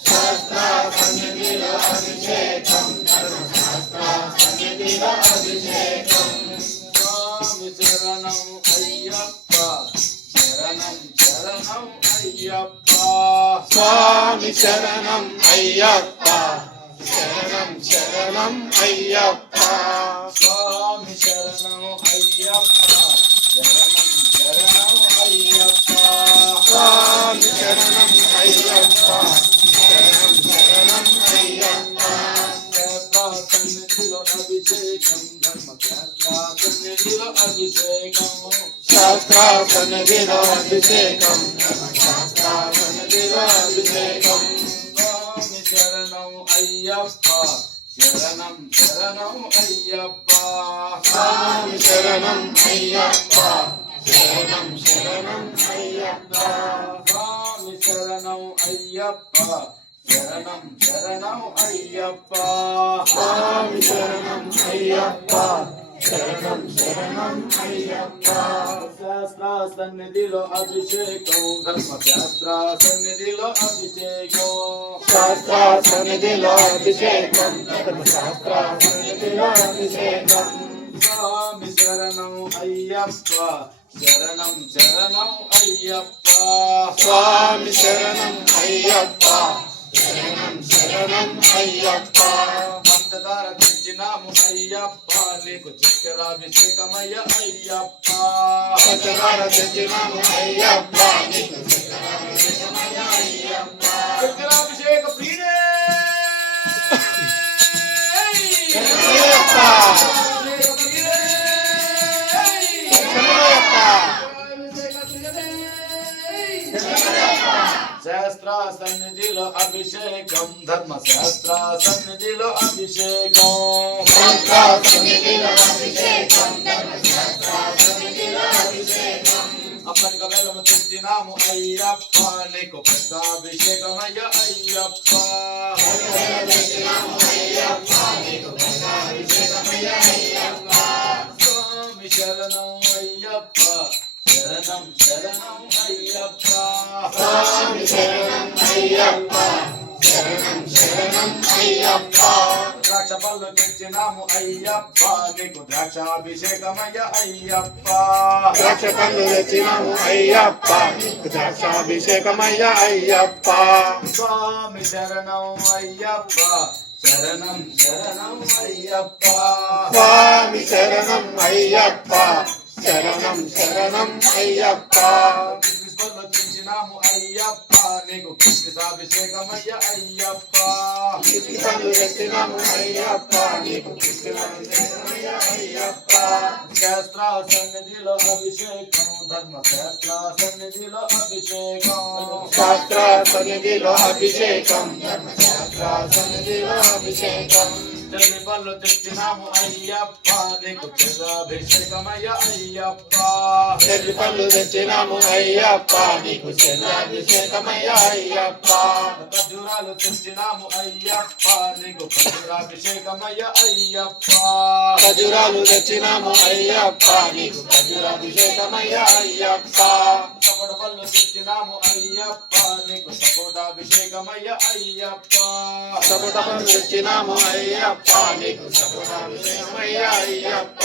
శాస్త్ర సన్నిధిలో అభిషేకం ధర్మ శాస్త్ర సన్నిధిలో అభిషేకం స్వామి శరణం అయ్యప్ప శరణం శరణం అయ్యప్ప స్వామి శరణం అయ్యప్ప శరణం అయ్యప్ప స్వామి శరణం అయ్యప్ప శరణం శరణం అయ్యప్ప స్వామి శరణం అయ్యప్ప శరణం శరణం అయ్యప్ప సన్నిధిలో అభిషేకం సన్నిధిలో అభిషేకం శాస్త్ర సన్నిధిలో అభిషేకం సన్నిధిలో అభిషేకం స్వామి శరణం అయ్యప్ప శరణం శరణం అయ్యప్ప స్వామి శరణం అయ్యప్ప శరణం శరణం అయ్యప్ప స్వామి శరణం అయ్యప్ప శరణం శరణం అయ్యప్ప స్వామి శరణం అయ్యప్ప శరణం శరణం అయ్యప్ప శాస్త్ర సన్నిధిలో అభిషేకం ధర్మశాస్త్ర సన్నిధిలో అభిషేకం శాస్త్ర సన్నిధిలో అభిషేకం ధర్మశాస్త్ర సన్నిధిలో అభిషేకం స్వామి శరణం అయ్యప్ప శరణం శరణం అయ్యప్ప స్వామి శరణం అయ్యప్ప శరణం శరణం అయ్యప్ప పంచదార తెచ్చినాము అయ్యప్ప నీకు చక్కెరాభిషేకమయ్య అయ్యప్ప పంచదార తెచ్చినాము అయ్యప్ప నీకు చక్కెరాభిషేకమయ్య అయ్యప్ప చక్కెరాభిషేక ప్రియుడే అయ్యప్ప శాస్త్ర సన్నిధిలో అభిషేకం ధర్మశాస్త్ర సన్నిధిలో అభిషేకం శాస్త్ర సన్నిధిలో అభిషేకం ధర్మశాస్త్ర సన్నిధిలో అభిషేకం అప్పటిక వెలము తెచ్చినాము అయ్యప్ప నీకు పెద్దాభిషేకమయ్య అయ్యప్ప స్వామి శరణం అయ్యప్ప శరణం శరణం అయ్యప్ప స్వామి శరణం అయ్యప్ప శరణం శరణం అయ్యప్ప ద్రాక్ష పళ్ళు తెచ్చినాము అయ్యప్ప నీకు ద్రాక్షాభిషేకమయ్య అయ్యప్ప ద్రాక్ష పళ్ళు తెచ్చినాము అయ్యప్ప నీకు ద్రాక్షాభిషేకమయ్య అయ్యప్ప స్వామి శరణం అయ్యప్ప శరణం శరణం అయ్యప్ప స్వామి శరణం అయ్యప్ప శరణం శరణం అయ్యప్ప కిస్మిస్పళ్ళు తెచ్చినాము అయ్యప్ప నీకు కిస్మిసాభిషేకమయ్య అయ్యప్ప కిస్మిస్పళ్ళు తెచ్చినాము అయ్యప్ప నీకు కిస్మిసాభిషేకమయ్య అయ్యప్ప శాస్త్ర సన్నిధిలో అభిషేకం ధర్మశాస్త్ర సన్నిధిలో అభిషేకం శాస్త్ర సన్నిధిలో అభిషేకం ధర్మశాస్త్ర సన్నిధిలో అభిషేకం చెల్లి పళ్ళు తెచ్చినాము అయ్యప్ప నీకు చెల్లాభిషేకమయ్య అయ్యప్ప చెల్లి పళ్ళు తెచ్చినాము అయ్యప్ప నీకు చెల్లాభిషేకమయ్య అయ్యప్ప ఖర్జూరాలు తెచ్చినాము అయ్యప్ప నీకు ఖర్జూరాభిషేకమయ్య అయ్యప్ప ఖర్జూరాలు తెచ్చినాము అయ్యప్ప నీకు ఖర్జూరాభిషేకమయ్య అయ్యప్ప సపోట పళ్ళు తెచ్చినాము అయ్యప్ప నీకు సపోటాభిషేకమయ్య అయ్యప్ప సపోట పళ్ళు తెచ్చినాము అయ్యప్ప నీకు సపోటాభిషేకమయ్య అయ్యప్ప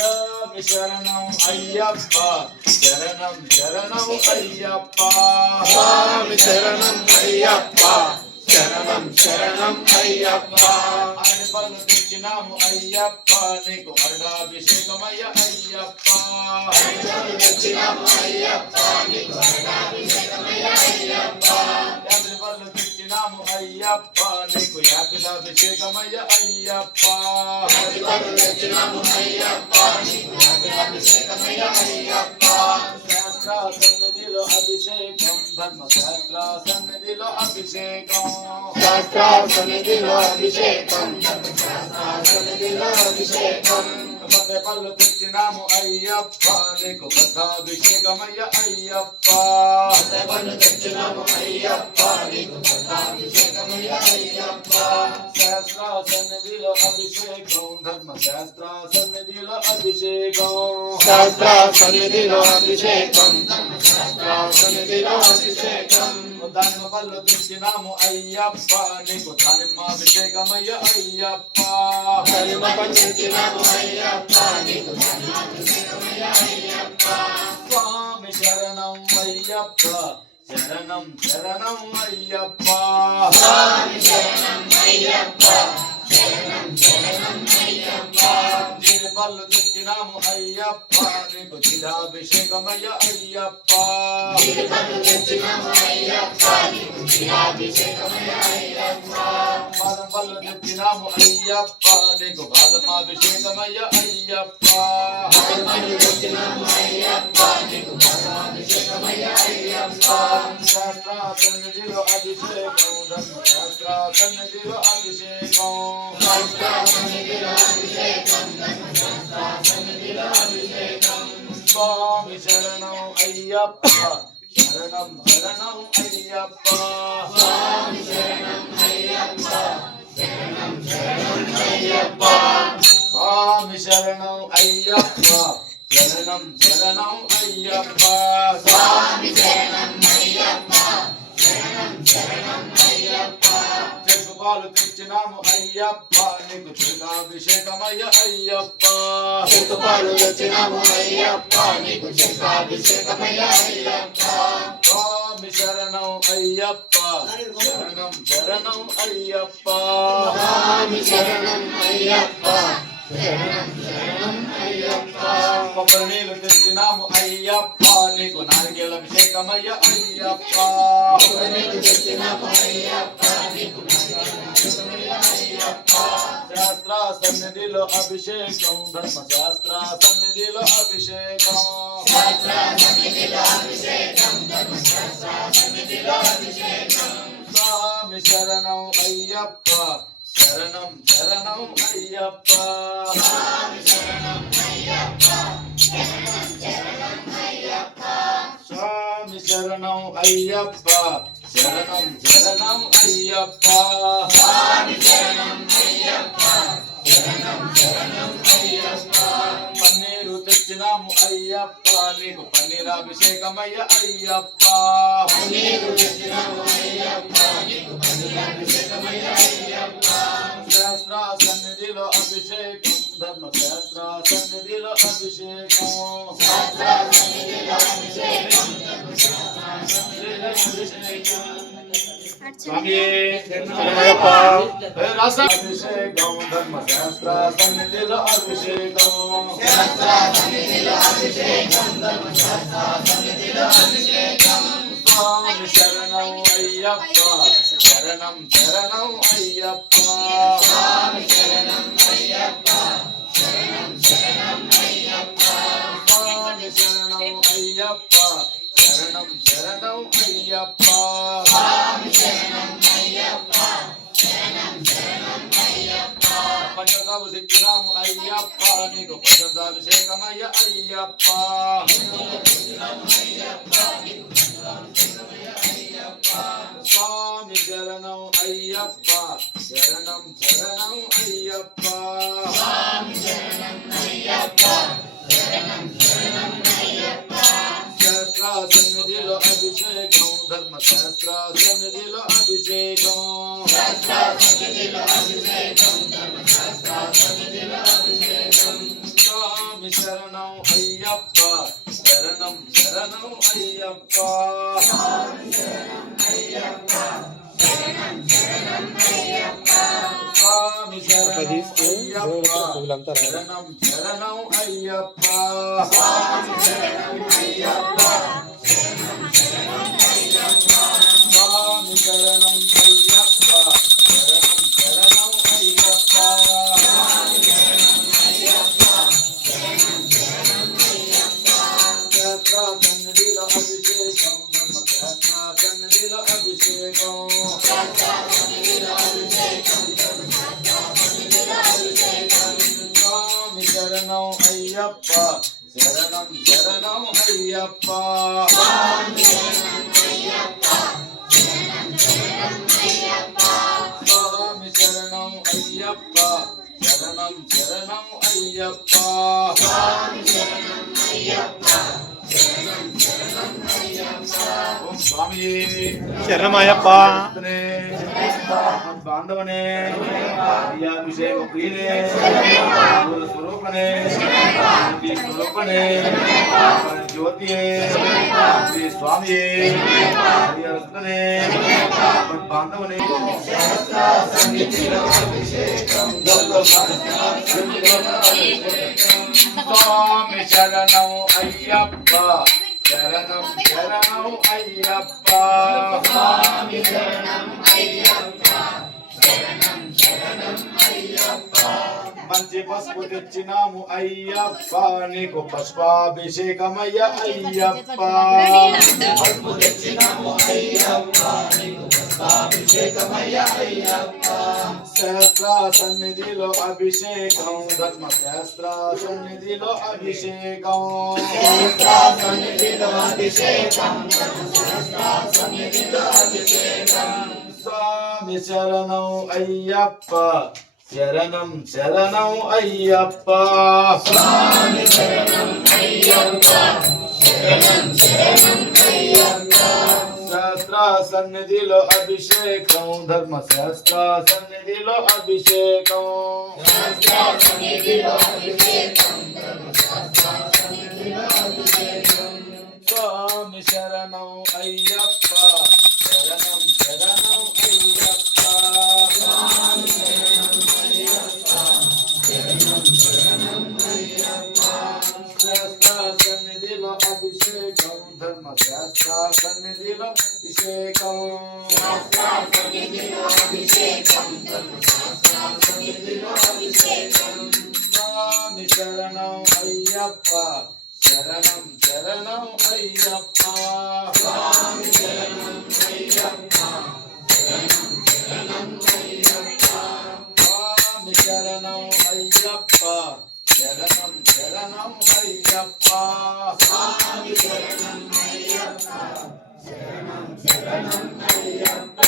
స్వామి శరణం అయ్యప్ప శరణం శరణం అయ్యప్ప స్వామి శరణం అయ్యప్ప శరణం శరణం అయ్యప్ప అరటి పళ్ళు తెచ్చినాము అయ్యప్ప నీకు అరుడాభిషేకమయ్య అయ్యప్ప తెచ్చినాము అయ్యప్ప నీకు అరుడాభిషేకమయ్య అయ్యప్ప యాపిల్ పళ్ళు తెచ్చినాము అయ్యప్ప నీకు యాపిలాభిషేకమయ్య అయ్యప్ప తెచ్చినాము అయ్యప్ప నీకు యాపిలాభిషేకమయ్య అయ్యప్ప శాస్త్ర సన్నిధిలో అభిషేకం ధర్మశాస్త్ర సన్నిధిలో అభిషేకం శాస్త్ర సన్నిధిలో అభిషేకం ధర్మశాస్త్ర సన్నిధిలో అభిషేకం పల్లె పళ్ళు తెచ్చినాము అయ్యప్ప నీకు బద్ధాభిషేకమయ్య అయ్యప్ప పళ్ళు తెచ్చినాము అయ్యప్ప నీకు బద్ధాభిషేకమయ్య అయ్యప్ప శాస్త్ర సన్నిధిలో అభిషేకం ధర్మశాస్త్ర సన్నిధిలో అభిషేకం శాస్త్ర సన్నిధిలో అభిషేకం ధర్మశాస్త్ర సన్నిధిలో అభిషేకం దానిమ్మ పళ్ళు తెచ్చినాము అయ్యప్ప నీకు దానిమ్మాభిషేకమయ్య అయ్యప్ప దానిమ్మ పళ్ళు తెచ్చినాము అయ్యప్ప నీకు దానిమ్మాభిషేకమయ్య అయ్యప్ప స్వామి శరణం అయ్యప్ప శరణం శరణం అయ్యప్ప స్వామి శరణం అయ్యప్ప జీడిపళ్ళు తెచ్చినాము అయ్యప్ప నీకు జిలాభిషేకమయ్య అయ్యప్ప బాదం పళ్ళు తెచ్చినాము అయ్యప్ప నీకు బాదమాభిషేకమయ్య అయ్యప్ప శాస్త్ర సన్నిధిలో అభిషేకం ధర్మశాస్త్ర సన్నిధిలో అభిషేకం స్వామి శరణం అయ్యప్ప శరణం శరణం అయ్యప్ప స్వామి శరణం అయ్యప్ప శరణం శరణం అయ్యప్ప స్వామి శరణం అయ్యప్ప శరణం శరణం అయ్యప్ప స్వామి శరణం అయ్యప్ప శరణం శరణం అయ్యప్ప చెక్కుపాలు తెచ్చినాము అయ్యప్ప నీకు దుర్గాభిషేకమయ్య అయ్యప్ప చెక్కుపాలు తెచ్చినాము అయ్యప్ప నీకు దుర్గాభిషేకమయ్య అయ్యప్ప స్వామి శరణం అయ్యప్ప శరణం శరణం అయ్యప్ప స్వామి శరణం అయ్యప్ప శరణం శరణం అయ్యప్ప కొబ్బరి నీళ్ళు తెచ్చినాము అయ్యప్ప నీకు నారికేళ అభిషేకమయ్య అయ్యప్ప కొబ్బరి నీళ్ళు తెచ్చినాము అయ్యప్ప నీకు అయ్యప్ప శాస్త్ర సన్నిధిలో అభిషేకం ధర్మశాస్త్ర సన్నిధిలో అభిషేకం శాస్త్ర సన్నిధిలో అభిషేకం ధర్మశాస్త్ర సన్నిధిలో అభిషేకం స్వామి శరణం అయ్యప్ప శరణం శరణం అయ్యప్ప స్వామి శరణం అయ్యప్ప శరణం శరణం అయ్యప్ప స్వామి శరణం అయ్యప్ప శరణం శరణం అయ్యప్ప స్వామి శరణం అయ్యప్ప శరణం శరణం అయ్యప్ప పన్నీరు తెచ్చినాము అయ్యప్ప నీకు పన్నీరాభిషేకమయ్య అయ్యప్ప పన్నీరు తెచ్చినాము అయ్యప్ప నీకు పన్నీరాభిషేకమయ్య అయ్యప్ప శాస్త్ర సన్నిధిలో అభిషేకం ధర్మశాస్త్ర సన్నిధిలో అభిషేకం శాస్త్ర సన్నిధిలో అభిషేకం ధర్మశాస్త్ర సన్నిధిలో అభిషేకం స్వామి శరణమయ్యప్ప అభిషేకం ధర్మశాస్త్ర సన్నిధిలో అభిషేకం శాస్త్ర సన్నిధిలో అభిషేకం ధర్మశాస్త్ర సన్నిధిలో అభిషేకం స్వామి శరణం అయ్యప్ప శరణం శరణం అయ్యప్ప స్వామి శరణం అయ్యప్ప శరణం శరణం అయ్యప్ప స్వామి శరణం అయ్యప్ప శరణం శరణం అయ్యప్ప స్వామి శరణం అయ్యప్ప శరణం శరణం అయ్యప్ప పంచదాలు సిద్ధిరాము అయ్యప్ప నీకు పంచదాభిషేకమయ్య అయ్యప్ప స్వామి శరణం అయ్యప్ప శరణం శరణం అయ్యప్ప స్వామి శరణం అయ్యప్ప శరణం శరణం అయ్యప్ప శాస్త్ర సన్నిధిలో అభిషేకం ధర్మశాస్త్ర సన్నిధిలో అభిషేకం శాస్త్ర సన్నిధిలో అభిషేకం ధర్మశాస్త్ర సన్నిధిలో అభిషేకం స్వామి శరణం అయ్యప్ప శరణం శరణం అయ్యప్ప స్వామి శరణం అయ్యప్ప శరణం శరణం అయ్యప్ప స్వామి శరణం అయ్యప్ప శరణం శరణం అయ్యప్ప స్వామి శరణం అయ్యప్ప శరణం శరణం అయ్యప్ప స్వామి శరణం అయ్యప్ప శరణం శరణం అయ్యప్ప స్వామి శరణం అయ్యప్ప శరణం శరణం అయ్యప్ప శాస్త్ర సన్నిధిలో అభిషేకం ధర్మశాస్త్ర సన్నిధిలో అభిషేకం శాస్త్ర సన్నిధిలో అభిషేకం ధర్మశాస్త్ర సన్నిధిలో అభిషేకం స్వామి శరణం అయ్యప్ప శరణం శరణం అయ్యప్ప స్వామి శరణం అయ్యప్ప శరణం శరణం అయ్యప్ప స్వామి శరణం అయ్యప్ప శరణం శరణం అయ్యప్ప స్వామి శరణం అయ్యప్ప శరణం శరణం అయ్యప్ప ఓం స్వామి శరణమయ్యప్ప బాంధవనే అభిషేక ప్రియనే స్వరూపనే స్వరూపనే జ్యోతియే శ్రీ స్వామియే బాంధవనే సన్నిధిలో అభిషేకం స్వామి శరణం అయ్యప్ప శరణం శరణం అయ్యప్ప స్వామి శరణం అయ్యప్ప శరణం శరణం అయ్యప్ప మంచి పసుపు తెచ్చినాము అయ్యప్ప నీకు పుష్పాభిషేకమయ్య అయ్యప్ప పసుపు తెచ్చినాము అయ్యప్ప నీకు పుష్పాభిషేకమయ్య అయ్యప్ప శాస్త్ర సన్నిధిలో అభిషేకం ధర్మశాస్త్ర సన్నిధిలో అభిషేకం శాస్త్ర సన్నిధిలో అభిషేకం ధర్మశాస్త్ర సన్నిధిలో అభిషేకం స్వామి శరణం అయ్యప్ప శరణం శరణం అయ్యప్ప స్వామి శరణం అయ్యప్ప శరణం శరణం అయ్యప్ప శాస్త్ర సన్నిధిలో అభిషేకం ధర్మశాస్త్ర సన్నిధిలో అభిషేకం శాస్త్ర సన్నిధిలో అభిషేకం ధర్మశాస్త్ర సన్నిధిలో అభిషేకం స్వామి శరణం అయ్యప్ప శరణం శరణం అయ్యప్ప స్వామి శరణం అయ్యప్ప శరణం శరణం అయ్యప్ప శాస్త్ర సన్నిధిలో అభిషేకం ధర్మశాస్త్ర సన్నిధిలో అభిషేకం శాస్త్ర సన్నిధిలో అభిషేకం ధర్మశాస్త్ర సన్నిధిలో అభిషేకం స్వామి శరణం అయ్యప్ప శరణం శరణం అయ్యప్ప స్వామి శరణం అయ్యప్ప శరణం శరణం అయ్యప్ప స్వామి శరణం అయ్యప్ప శరణం శరణం అయ్యప్ప స్వామి శరణం అయ్యప్ప శరణం శరణం అయ్యప్ప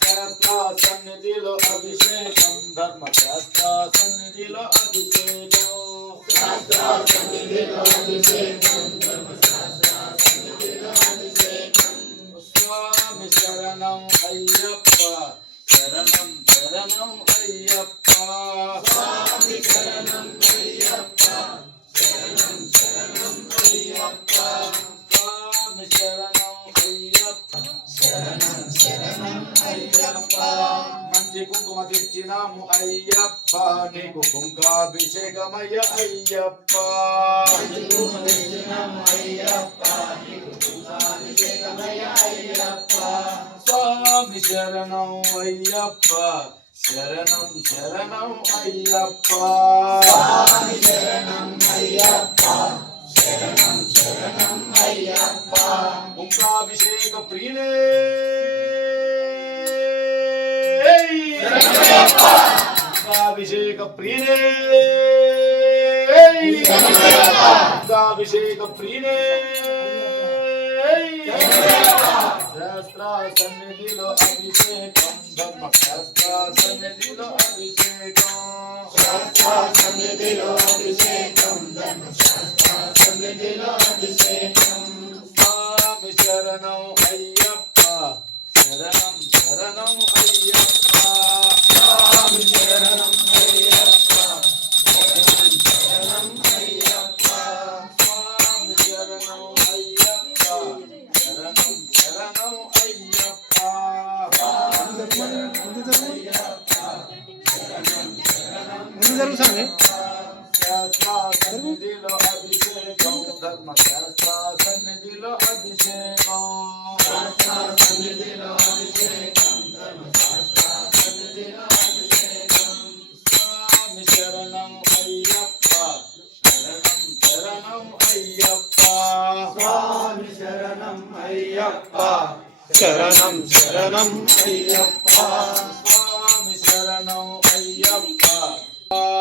శాస్త్ర సన్నిధిలో అభిషేకం ధర్మశాస్త్ర సన్నిధిలో అభిషేకం శాస్త్ర సన్నిధిలో అభిషేకం ధర్మశాస్త్ర సన్నిధిలో అభిషేకం స్వామి శరణం అయ్యప్ప శరణం శరణం అయ్యప్ప స్వామి శరణం అయ్యప్ప శరణం శరణం అయ్యప్ప స్వామి శరణం అయ్యప్ప శరణం శరణం అయ్యప్ప మంచి కుంకుమ తెచ్చినాము అయ్యప్ప నీకు కుంకాభిషేకమయ్య అయ్యప్ప మంచి కుంకుమ తెచ్చినాము అయ్యప్ప నీకు కుంకాభిషేకమయ్య అయ్యప్ప స్వామి శరణం అయ్యప్ప శరణం శరణం అయ్యప్ప స్వామి శరణం అయ్యప్ప శరణం శరణం అయ్యప్ప కుంకాభిషేక ప్రియులే కుంకాభిషేక ప్రియులే కుంకాభిషేక ప్రియులే శాస్త్ర సన్నిధిలో అభిషేకం ధర్మశాస్త్ర సన్నిధిలో అభిషేకం శాస్త్ర సన్నిధిలో అభిషేకం ధర్మశాస్త్ర సన్నిధిలో అభిషేకం స్వామి శరణం అయ్యప్ప శరణం శరణం అయ్యప్ప స్వామి శరణం అయ్యప్ప శరణం శరణం అయ్యప్ప స్వామి శరణం అయ్యప్ప శరణం శరణం అయ్యప్ప శాస్త్ర సన్నిధిలో అభిషేకం ధర్మశాస్త్ర సన్నిధిలో అభిషేకం శాస్త్ర సన్నిధిలో అభిషేకం ధర్మశాస్త్ర సన్నిధిలో అభిషేకం స్వామి శరణం అయ్యప్ప శరణం శరణం అయ్యప్ప స్వామి శరణం అయ్యప్ప శరణం శరణం అయ్యప్ప స్వామి శరణం అయ్యప్ప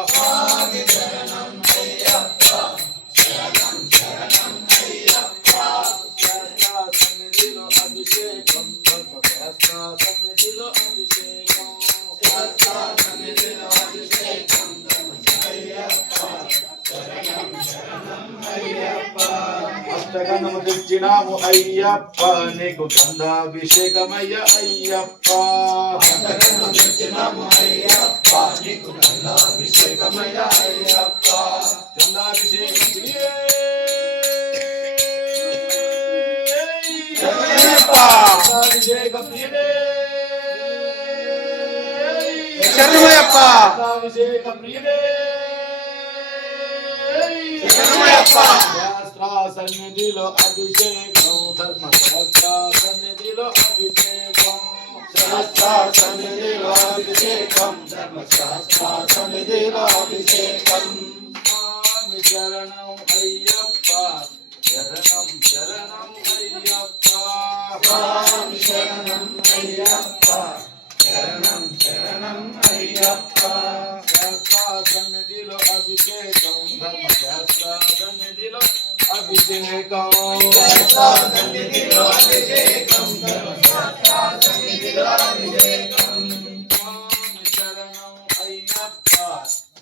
స్వామి శరణం అయ్యప్ప శరణం శరణం అయ్యప్ప శాస్త్ర సన్నిధిలో అభిషేకం ధర్మశాస్త్ర సన్నిధిలో అభిషేకం శాస్త్ర సన్నిధిలో అభిషేకం అయ్యప్ప శరణం శరణం అయ్యప్ప అష్టగణము తెచ్చినాము అయ్యప్ప నీకు గంధాభిషేకమయ్య అయ్యప్ప అష్టగణము తెచ్చినాము అయ్యప్ప నీకు గంధాభిషేకమయ్య అయ్యప్ప గంధాభిషేకం గంధాభిషేకం శరణమయ్యప్ప అభిషేక ప్రియుడే శరణమయ్యప్ప శాస్త్ర సన్నిధిలో అభిషేకం ధర్మశాస్త్ర సన్నిధిలో అభిషేకం శాస్త్ర సన్నిధిలో అభిషేకం ధర్మశాస్త్ర సన్నిధిలో అభిషేకం స్వామి శరణం అయ్యప్ప శరణం శరణం అయ్యప్ప స్వామి శరణం అయ్యప్ప శరణం శరణం అయ్యప్ప శాస్త్ర సన్నిధిలో అభిషేకం ధర్మశాస్త్ర సన్నిధిలో అభిషేకం శాస్త్ర సన్నిధిలో అభిషేకం ధర్మశాస్త్ర సన్నిధిలో అభిషేకం స్వామి శరణం అయ్యప్ప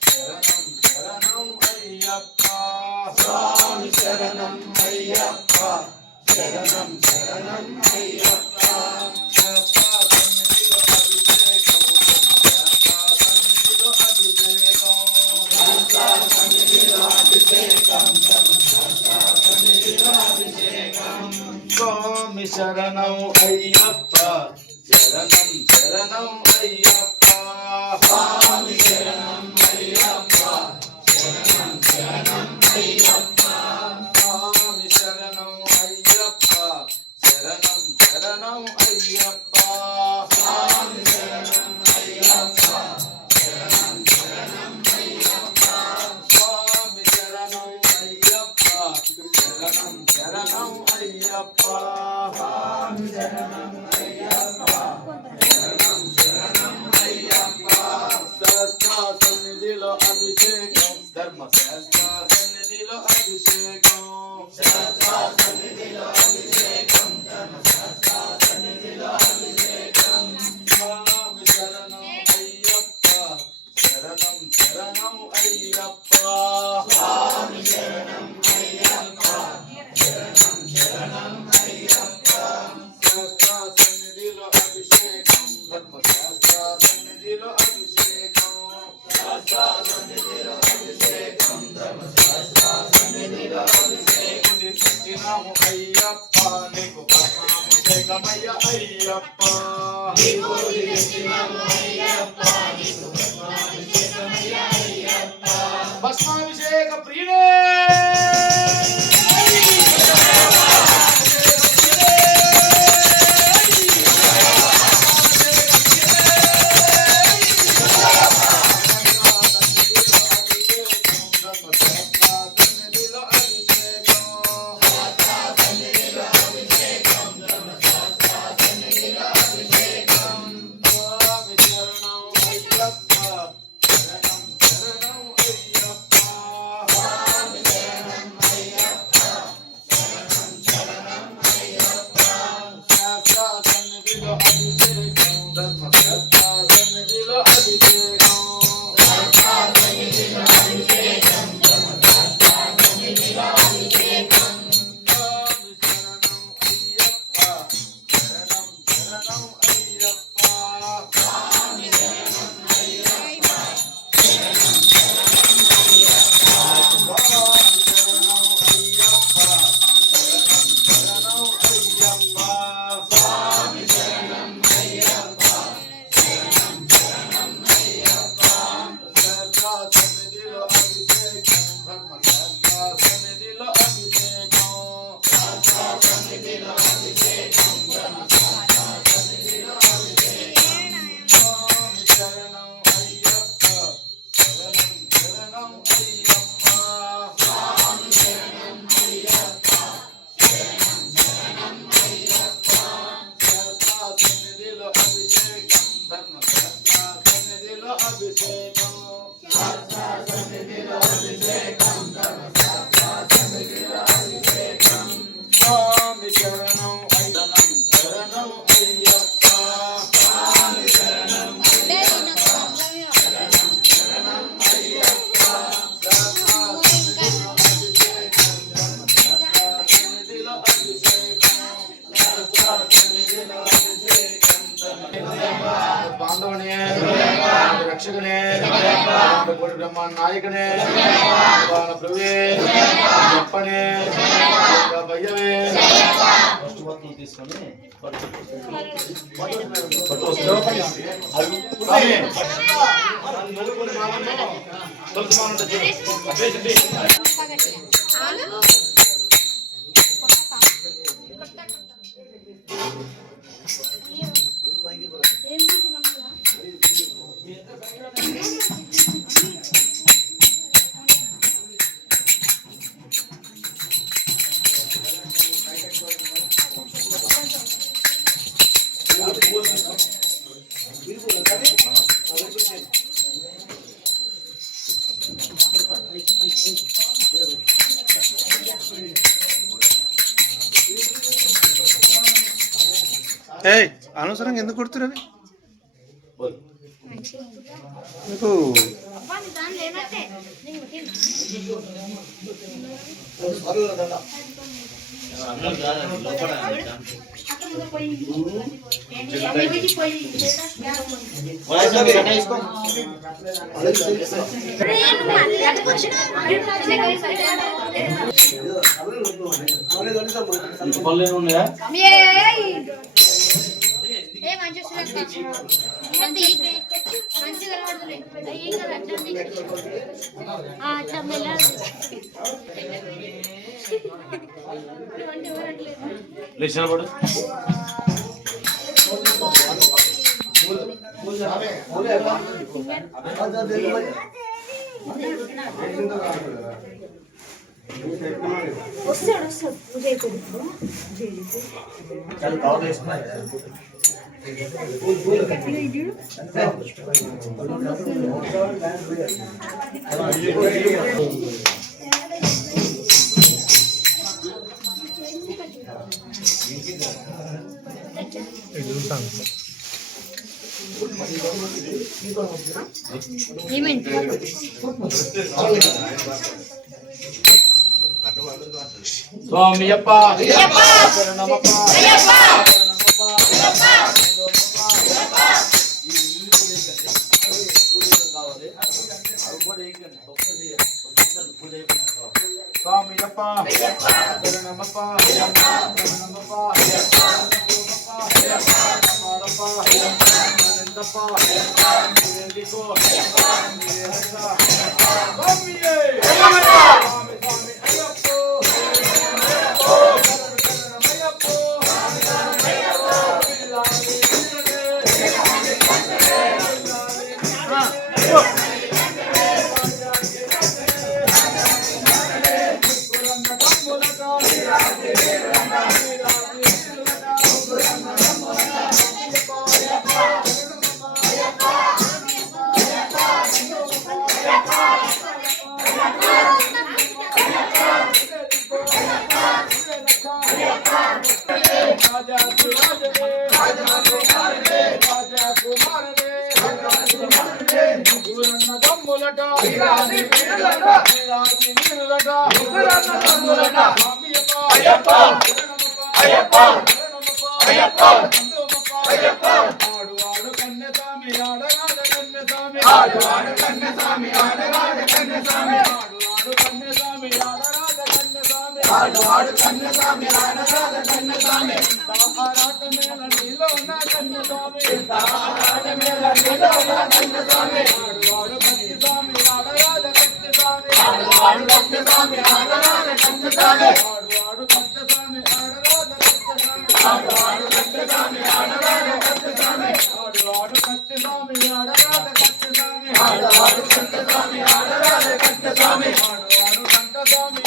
శరణం శరణం అయ్యప్ప స్వామి శరణం అయ్యప్ప శరణం శరణం అయ్యప్ప శాస్త్ర సన్నిధిలో అభిషేకం శాస్త్ర సన్నిధిలో అభిషేకం శాస్త్ర సన్నిధిలో అభిషేకం శాస్త్ర సన్నిధిలో అభిషేకం స్వామి శరణం అయ్యప్ప శరణం శరణం అయ్యప్ప స్వామి శరణం అయ్యప్ప శరణం శరణం అయ్యప్ప స్వామి శరణం అయ్యప్ప శరణం శరణం అయ్యప్ప స్వామి శరణం అయ్యప్ప శరణం శరణం అయ్యప్ప స్వామి శరణం అయ్యప్ప శరణం శరణం అయ్యప్ప స్వామి శరణం అయ్యప్ప శరణం శరణం అయ్యప్ప శాస్త్ర సన్నిధిలో అభిషేకం ధర్మశాస్త్ర సన్నిధిలో అభిషేకం శాస్త్ర సన్నిధిలో అభిషేకం ధర్మశాస్త్ర సన్నిధిలో అభిషేకం స్వామి శరణం అయ్యప్ప శరణం శరణం అయ్యప్ప స్వామి శరణం అయ్యప్ప శరణం శరణం అయ్యప్ప శాస్త్ర సన్నిధిలో అభిషేకం ధర్మశాస్త్ర సన్నిధిలో అభిషేకం శాస్త్ర సన్నిధిలో అభిషేకం ధర్మశాస్త్ర సన్నిధిలో అభిషేకం నిత్యనాము అయ్యప్ప నీకు పరమాభిషేకమయ్య అయ్యప్ప నీకు నిత్యనాము అయ్యప్ప నీకు పరమాభిషేకమయ్య అయ్యప్ప భస్మాభిషేక ప్రియుడే బాంధవనే రక్షకనే కోటి బ్రహ్మాండ నాయకనే ప్రభువే అప్పనే భయ్యవే తీసుకొని అనవసరంగా ఎందుకు కొడుతున్నవి మీకు స్వామియప్ప శరణమప్ప స్వామియప్ప శరణమప్ప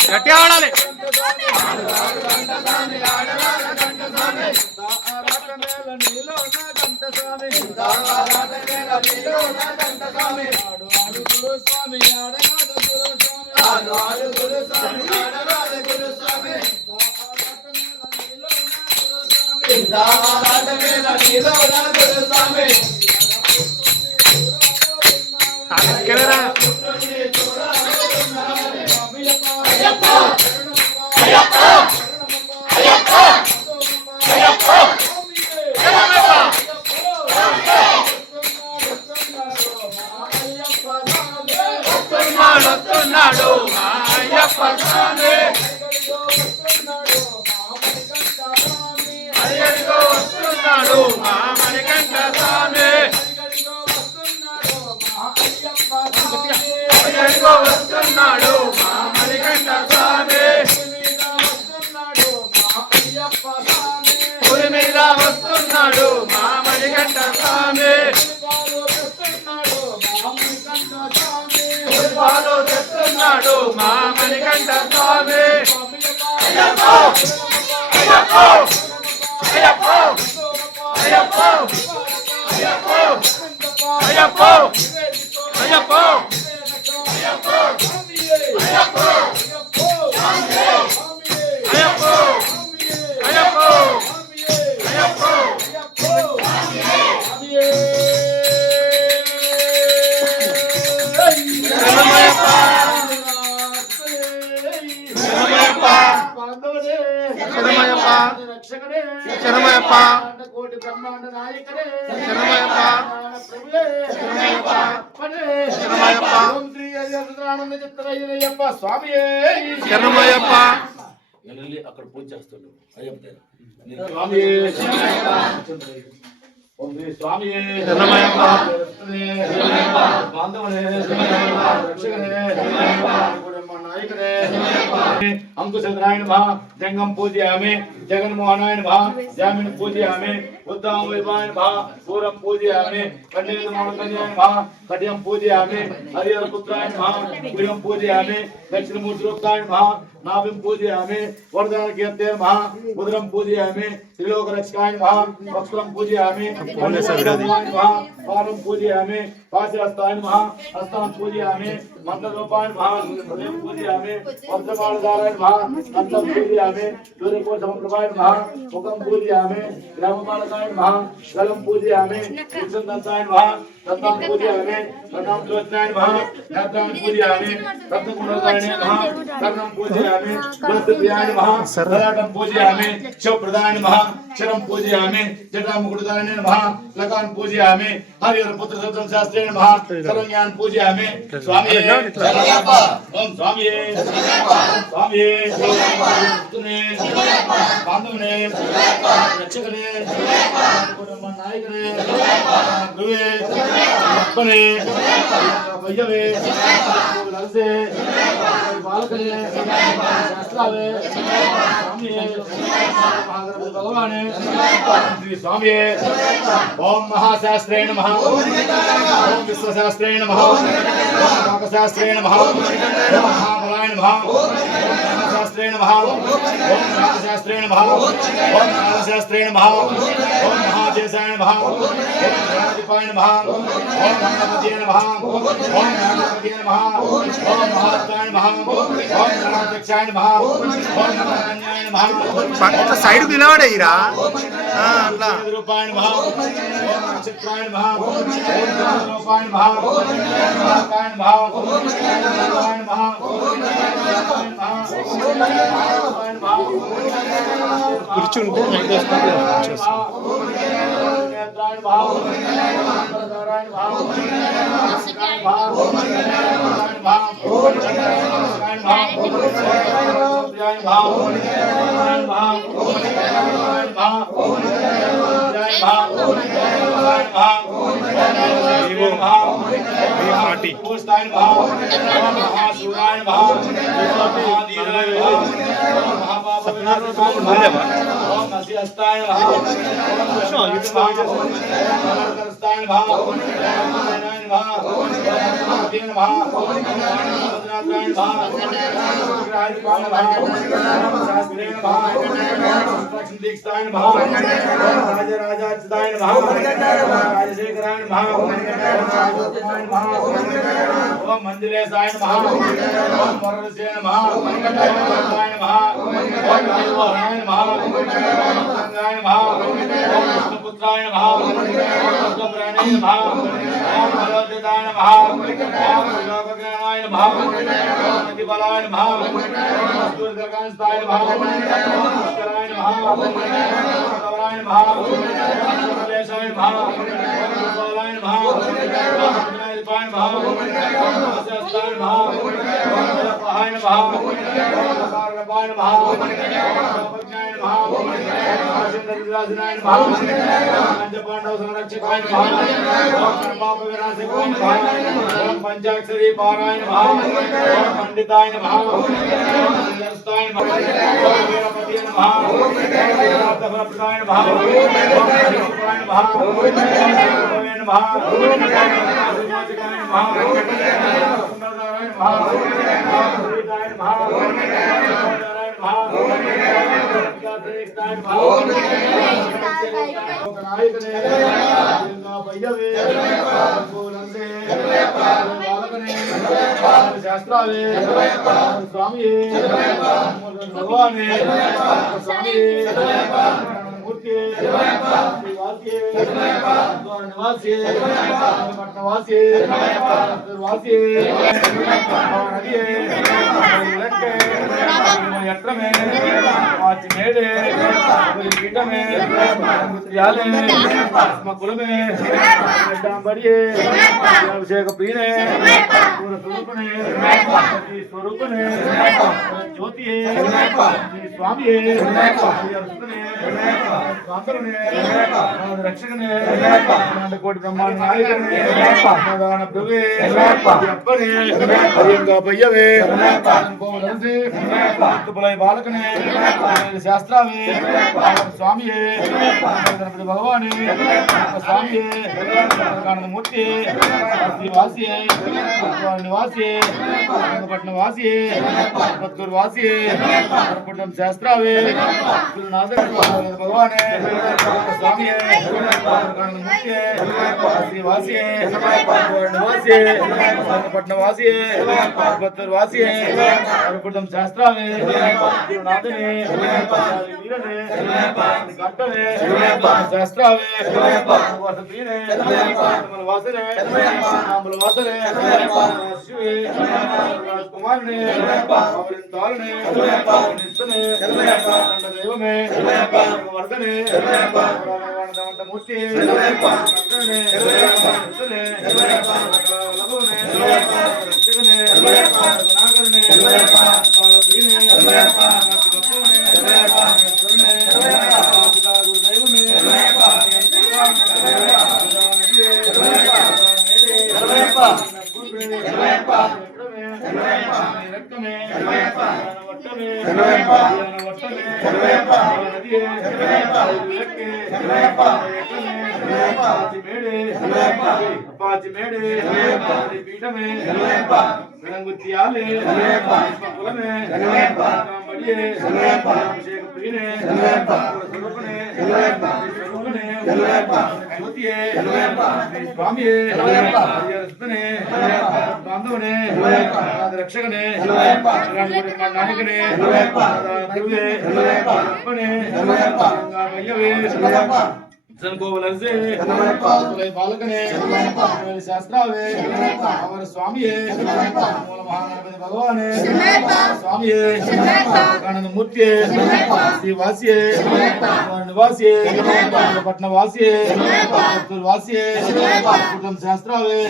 గట్టిగా ఆడాలి. అయ్యప్ప పుష్పాలు తెస్తున్నాడు మా మణికంఠ స్వామి శరణమయ్యప్ప కోటి బ్రహ్మాండ నాయకరే శరణమయ్యప్ప శరణమయ్యప్ప శరణమయ్యప్ప ఓం శ్రీ అయ్యప్ప చిత్తరయ్యప్ప స్వామియే శరణమయ్యప్ప అక్కడ పూజ చేస్తాడు అయ్యప్ప స్వామియే ఓం శ్రీ స్వామియే శరణమయ్యప్ప బాంధవనే రక్షకనే अंकुशद्राय नमः जंगम पूजयामि जगन्मोहनाय नमः जामिन पूजयामि उद्दाम वैभवाय नमः सूरम पूजयामि कन्याय नमः कट्यं पूजयामि हरिहर पुत्राय नमः गुरुं पूजयामि दक्षिणमूर्तिरूपाय नमः नाभिं पूजयामि वरदान कीर्तये नमः उदरं पूजयामि त्रिलोक रक्षकाय नमः वक्त्रं पूजयामि नमः पादं पूजयामि पाशहस्ताय नमः हस्तं पूजयामि मंत्ररूपाय नमः हृदयं पूजयामि वर्धमानदाराय नमः अंतं पूजयामि सूर्यकोशमप्रभाय नमः मुखं पूजयामि ग्रामपालकाय नमः गलं पूजयामि विष्णुदत्ताय नमः रत्नां पूजयामि रत्नां ज्योत्स्नाय नमः रत्नां पूजयामि रत्नकुण्डलाय नमः कर्णं पूजयामि वस्त्रप्रियाय नमः ललाटं पूजयामि शिवप्रदाय नमः क्षरं पूजयामि जटामुकुटदाय नमः लकान् पूजयामि हरिहर पुत्र सप्तम शास्त्रे नमः सर्वज्ञान पूजयामि स्वामी ओम स्वामी स्वामी तुने बांधवने रक्षकने नायकने गुरुवे अपने भैयवे नरसे बालकने शास्त्रावे स्वामी भगवान श्री स्वामी ओम महाशास्त्रे नमः ओम विश्वशास्त्रे नमः ओम काकशास्त्रे नमः ओम महाबलाय नमः ओम शास्त्रे नमः ओम काकशास्त्रे नमः ओम कालशास्त्रे नमः ओम महादेशाय नमः ओम गणाधिपाय नमः ओम गणपतये नमः ओम गणपतये नमः ओम महात्माय नमः ओम गणाध्यक्षाय नमः ओम नारायणाय नमः పక్క సైడ్ నిలబడేయిరా అట్లా రూపాయ నమః ఓం నక్షత్రాయ నమః ఓం రూపాయ నమః ఓం కాయ నమః ఓం కాయ నమః ఓం కూర్చుంటే मंदिरेशाय नमः ओम वरदसे नमः ओम भगवाय नमः ओम विष्णुपुत्राय नमः ओम गंगाय नमः ओम विष्णुपुत्राय नमः ओम विष्णुप्राणाय नमः ओम भगवताय नमः ओम लोकज्ञानाय नमः ओम अतिबलाय नमः ओम सूर्यकांताय नमः ओम पुष्कराय नमः ओम भगवाय नमः ओम सर्वेशाय नमः ओम गोपालाय नमः ओम गणपतये नमः ओम शास्त्राय नमः ओम पहाय नमः ओम कारणाय नमः ओम पज्ञाय नमः ओम आशीर्वादनाय नमः ओम पंचपांडव संरक्षकाय नमः ओम पाप विनाशकाय नमः ओम पंचाक्षरी पाराय नमः ओम पंडिताय नमः ओम निरस्ताय नमः ओम वीरपतिये नमः ओम प्रदाय नमः ओम शिवाय नमः ओम नमः ओम శాస్త్రాలే స్వామి భగవానే స్వామి మూర్తి శ్రీవాసి నివాసి పట్నవాసి వాసి ఎట్రమే వాచి మేడే పీఠమే కులమే బడియే అభిషేక ప్రియనే స్వరూపనే స్వరూపనే జ్యోతియే స్వామియే రక్షకనే కోటి బ్రహ్మాండ నాయకనే ప్రభువే అప్పనే భయ్యవే బాలకనే శాస్త్రావే స్వామియే గణపతి భగవానే స్వామియే మూర్తి శ్రీవాసియే నివాసియే పట్నవాసియే పత్కూరు వాసియే శాస్త్రావే భగవానే స్వామియే మూర్తియే శ్రీవాసియే నివాసియే పట్నవాసియే పత్తూరు వాసియే శాస్త్రావే నాథనే వీరనే గంటనే శాస్త్రావే వసతీనే వాసనే వాసనే శివే కుమారునే తాళనే నిస్తనే దైవమే వర్ధనే మూర్తి పీఠమే గుత్తియాలే కులమే అభిషేక ప్రియనే స్వరూపనే జ్యోతియే స్వామియే రస్తనే బాంధవనే రక్షకనే నాయకనే ప్రభువే అప్పనే భయ్యవే బాలకనే శాస్త్రావే అమర స్వామియే మూల మహాగణపతి భగవానే స్వామియే మూర్తియే శ్రీవాసియే నివాసియే పట్నవాసియే వాసియే శాస్త్రావే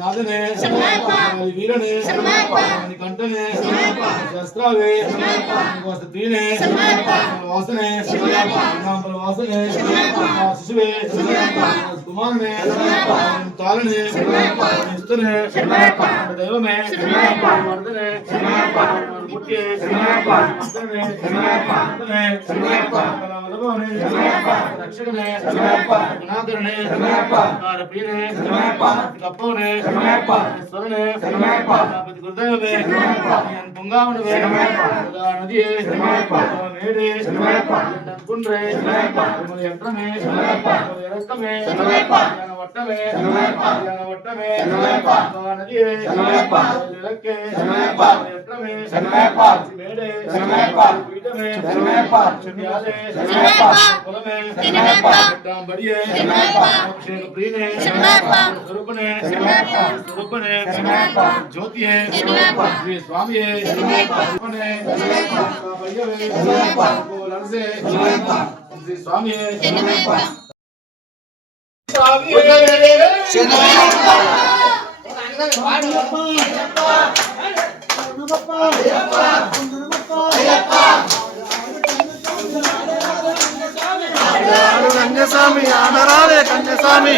నాథనే వీరనే కంటనే శాస్త్రావే వసతీనే వాసనే వాసనే శిశువే కుమారునే తాళనే ఇస్తనే దైవమే వర్ధనే ముట్టియే రక్షకనే గుణాకరణే ప్రియనే తప్పవనే స్వరనే పతి గురుదైవమే పొంగావనవే నదియే మేడే కుండ్రే యంత్రమే రక్తమే వట్టమే వట్టమే నదియే లక్కే యంత్రమే మేడే పీఠమే చున్యాలే కులమే బడియే అభిషేక ప్రియనే స్వరూపనే స్వరూపనే జ్యోతియే శ్రీ స్వామియే భయ్యవే లర్సే శ్రీ స్వామియే కన్యస్వామి ఆదరాలే కన్యస్వామి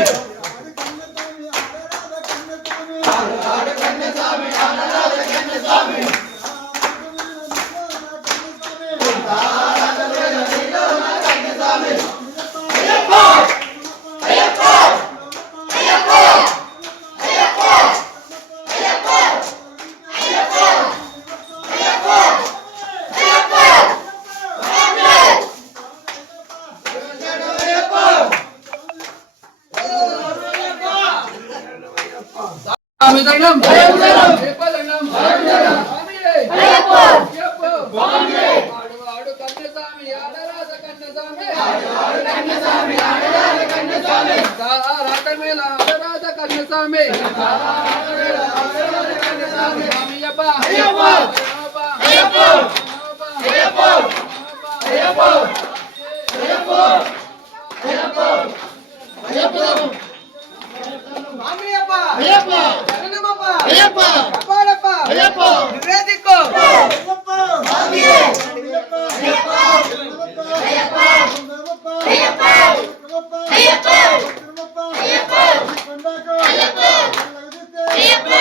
స్వామి దండం అయ్యప్ప దండం స్వామి అయ్యప్ప స్వామి ఆడు ఆడు కన్న స్వామి ఆడరాజ కన్న స్వామి ఆడు కన్న స్వామి ఆడరాజ కన్న స్వామి రాకర్ మేల ఆడరాజ కన్న స్వామి స్వామి అయ్యప్ప అయ్యప్ప అయ్యప్ప అయ్యప్ప అయ్యప్ప అయ్యప్ప అయ్యప్ప అయ్యప్ప స్వామియప్ప అయ్యప్ప శరణమప్ప అయ్యప్ప అపారప్ప అయ్యప్ప నివేదికో అయ్యప్ప స్వామియే అయ్యప్ప అయ్యప్ప అయ్యప్ప అయ్యప్ప అయ్యప్ప అయ్యప్ప కొండకో అయ్యప్ప అయ్యప్ప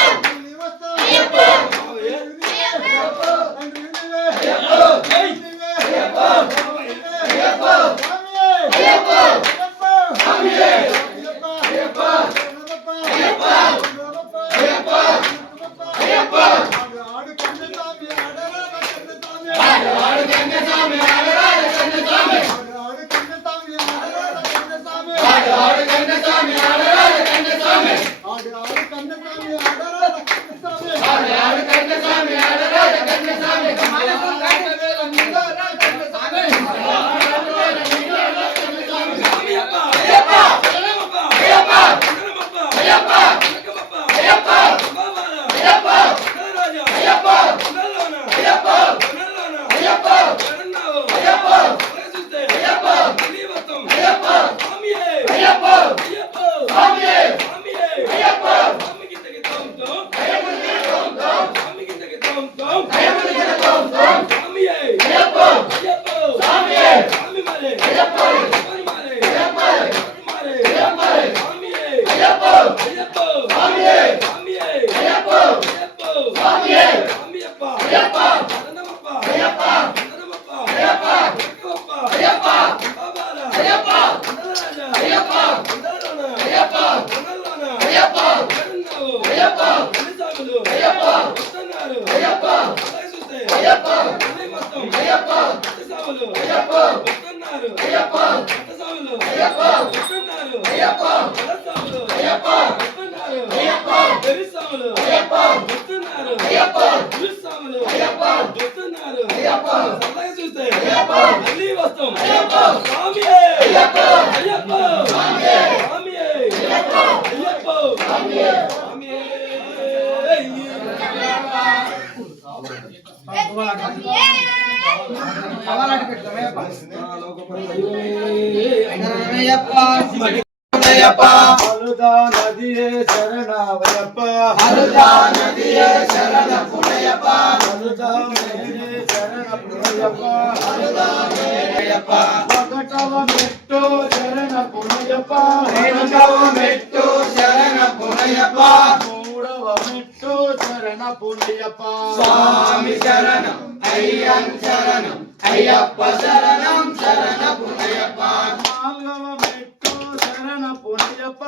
అయ్యప్ప అలుదా నదియే శరణవయ్యప్ప అలుదా నదియే శరణ పుణయ్యప్ప అలుదా నదియే శరణ పుణయ్యప్ప అలుదా నదియప్ప ఒకటవ మెట్టు శరణ పుణయ్యప్ప రెండవ మెట్టు శరణ పుణయ్యప్ప మూడవ మెట్టు శరణ పుణయ్యప్ప స్వామి శరణం అయ్యం శరణం అయ్యప్ప శరణం శరణ పుణయ్యప్ప నాలుగవ మెట్టు శరణ పుణయ్యప్ప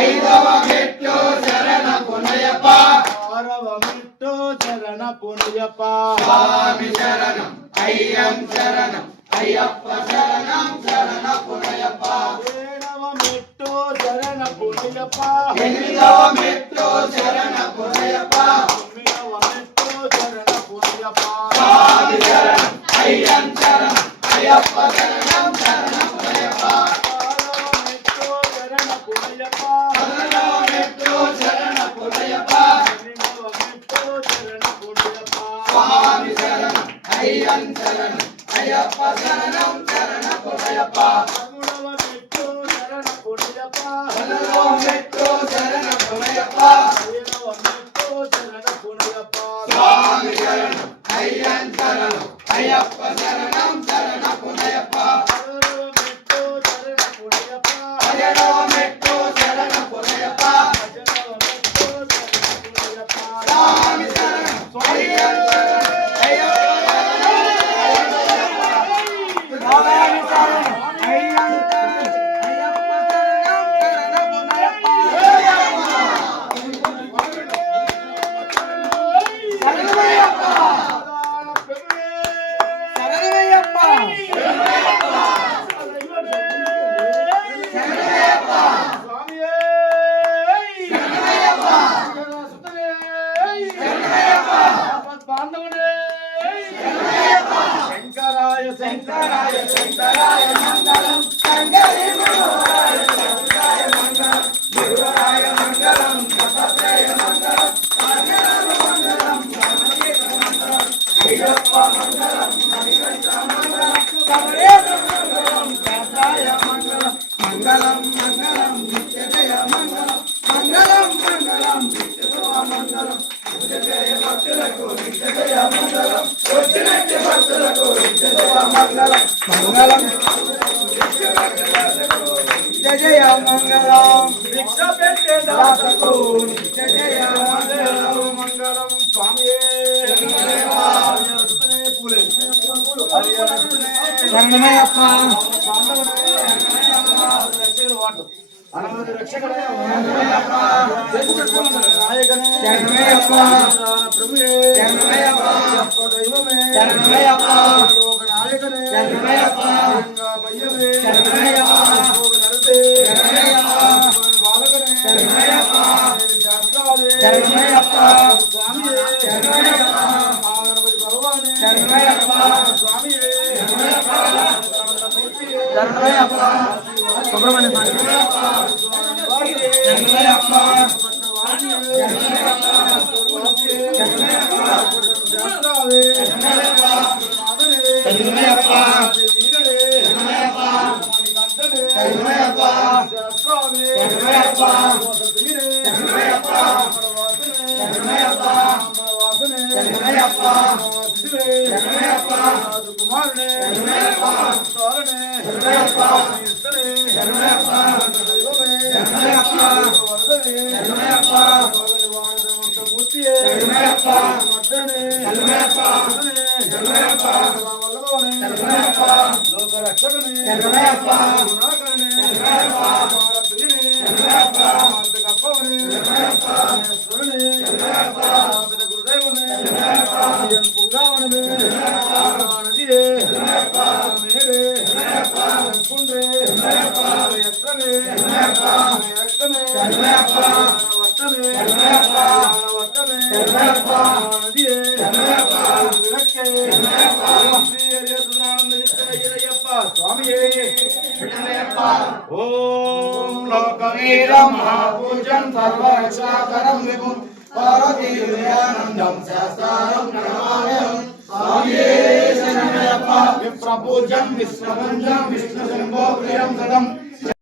ఐదవ మెట్టు శరణ పుణయ్యప్ప ఆరవ మెట్టు శరణ పుణయ్యప్ప స్వామి శరణం అయ్యం శరణం అయ్యప్ప శరణం శరణ పుణయ్యప్ప ఏడవ మెట్టు శరణ పుణయ్యప్ప ఎనిమిదవ మెట్టు శరణ పుణయ్యప్ప తొమ్మిదవ మెట్టు శరణ పుణయ్యప్ప స్వామి శరణం అయ్యం శరణం అయ్యప్ప శరణం శరణ పుణయ్యప్ప స్వామి శరణం అయ్యం శరణం అయ్యప్ప శరణం శరణ పుణయ్యప్ప మూడవ మెట్టు శరణ పుణయ్యప్ప నాలుగవ మెట్టు శరణ పుణయ్యప్ప ఐదవ మెట్టు శరణ పుణయ్యప్ప స్వామి శరణం అయ్యం శరణం అయ్యప్ప శరణం శరణ పుణయ్యప్ప ఆరవ మెట్టు శరణ పుణయ్యప్ప ఏడవ మెట్టు శరణ పుణయ్యప్ప ఎనిమిదవ మెట్టు శరణ పుణయ్యప్ప స్వామి శరణం అయ్యం శరణమయ్యప్ప శంకరాయ శంకరాయ మంగళం శంకరి గురువరాయ శంకరాయ మంగళం గురువరాయ మంగళం దత్తాత్రేయ మంగళం మంగళం మంగళం రామకృష్ణ మంగళం అయ్యప్ప మంగళం హరికృష్ణ మంగళం కమలేశ మంగళం దాతాయ మంగళం మంగళం మంగళం నిత్యజయ మంగళం మంగళం మంగళం నిత్యశుభ మంగళం నిత్యజయ భక్తులకు నిత్యజయ మంగళం వచ్చినట్టు భక్తులకు నిత్యశుభ మంగళం మంగళం నిత్యజయ మంగళం భిక్ష పెట్టే దాతకు నిత్యజయ మంగళం మంగళం స్వామి రంగమయ్యప్ప అనంత రక్షకనే నాయకనే రంగమయ్యప్ప ప్రభువే రంగమయ్యప్ప దైవమే రంగమయ్యప్ప లోక నాయకనే రంగమయ్యప్ప భయ్యవే రంగమయ్యప్ప లోక నరతే రంగమయ్యప్ప బాలకనే రంగమయ్యప్ప శాస్త్రావే రంగమయ్యప్ప స్వామియే రంగమయ్యప్ప ఆనపతి భగవానే రంగమయ్యప్ప స్వామియే రంగమయ్యప్ప రంగమయ్యప్ప సుబ్రహ్మణ్య రంగమయ్యప్ప రంగమయ్యప్ప శాస్త్రావే రంగమయ్యప్ప రంగమయ్యప్ప వీరడే రంగమయ్యప్ప రంగమయ్యప్ప శాస్త్రావే రంగమయ్యప్ప వీరే రంగమయ్యప్ప రంగమయ్యప్ప వాసనే రంగమయ్యప్ప సిద్ధే రంగమయ్యప్ప కుమారనే రంగమయ్యప్ప తారనే రంగమయ్యప్ప ఇస్తనే రంగమయ్యప్ప దైవమే రంగమయ్యప్ప వరదనే రంగమయ్యప్ప భగవానవంత మూర్తియే రంగమయ్యప్ప మద్దనే రంగమయ్యప్ప రంగమయ్యప్ప వల్లభవనే రంగమయ్యప్ప లోక రక్షకనే రంగమయ్యప్ప గుణాకరనే రంగమయ్యప్ప ప్రియనే రంగమయ్యప్ప అంతకప్పవనే రంగమయ్యప్ప స్వరనే రంగమయ్యప్ప పెద్ద గురుదైవనే రంగమయ్యప్ప పుంగావనమే రంగమయ్యప్ప నదియే రంగమయ్యప్ప మేరే రంగమయ్యప్ప కుండ్రే రంగమయ్యప్ప ఎత్రనే రంగమయ్యప్ప ఎత్తనే రంగమయ్యప్ప వట్టనే రంగమయ్యప్ప వట్టనే రంగమయ్యప్ప నదియే రంగమయ్యప్ప విరక్కే రంగమయ్యప్ప శ్రీ హరిహరసునానంద నిత్యయ్యప్ప స్వామియే రంగమయ్యప్ప ఓం లోకవీర మహాపూజం సర్వరక్షాకరం విభుం పార్వతీ హృదయానందం శాస్త్రారం ప్రణమామ్యహం స్వామియే శరణమయ్యప్ప విప్రపూజ్యం విశ్వవంజం విష్ణు శంభో ప్రియం సదం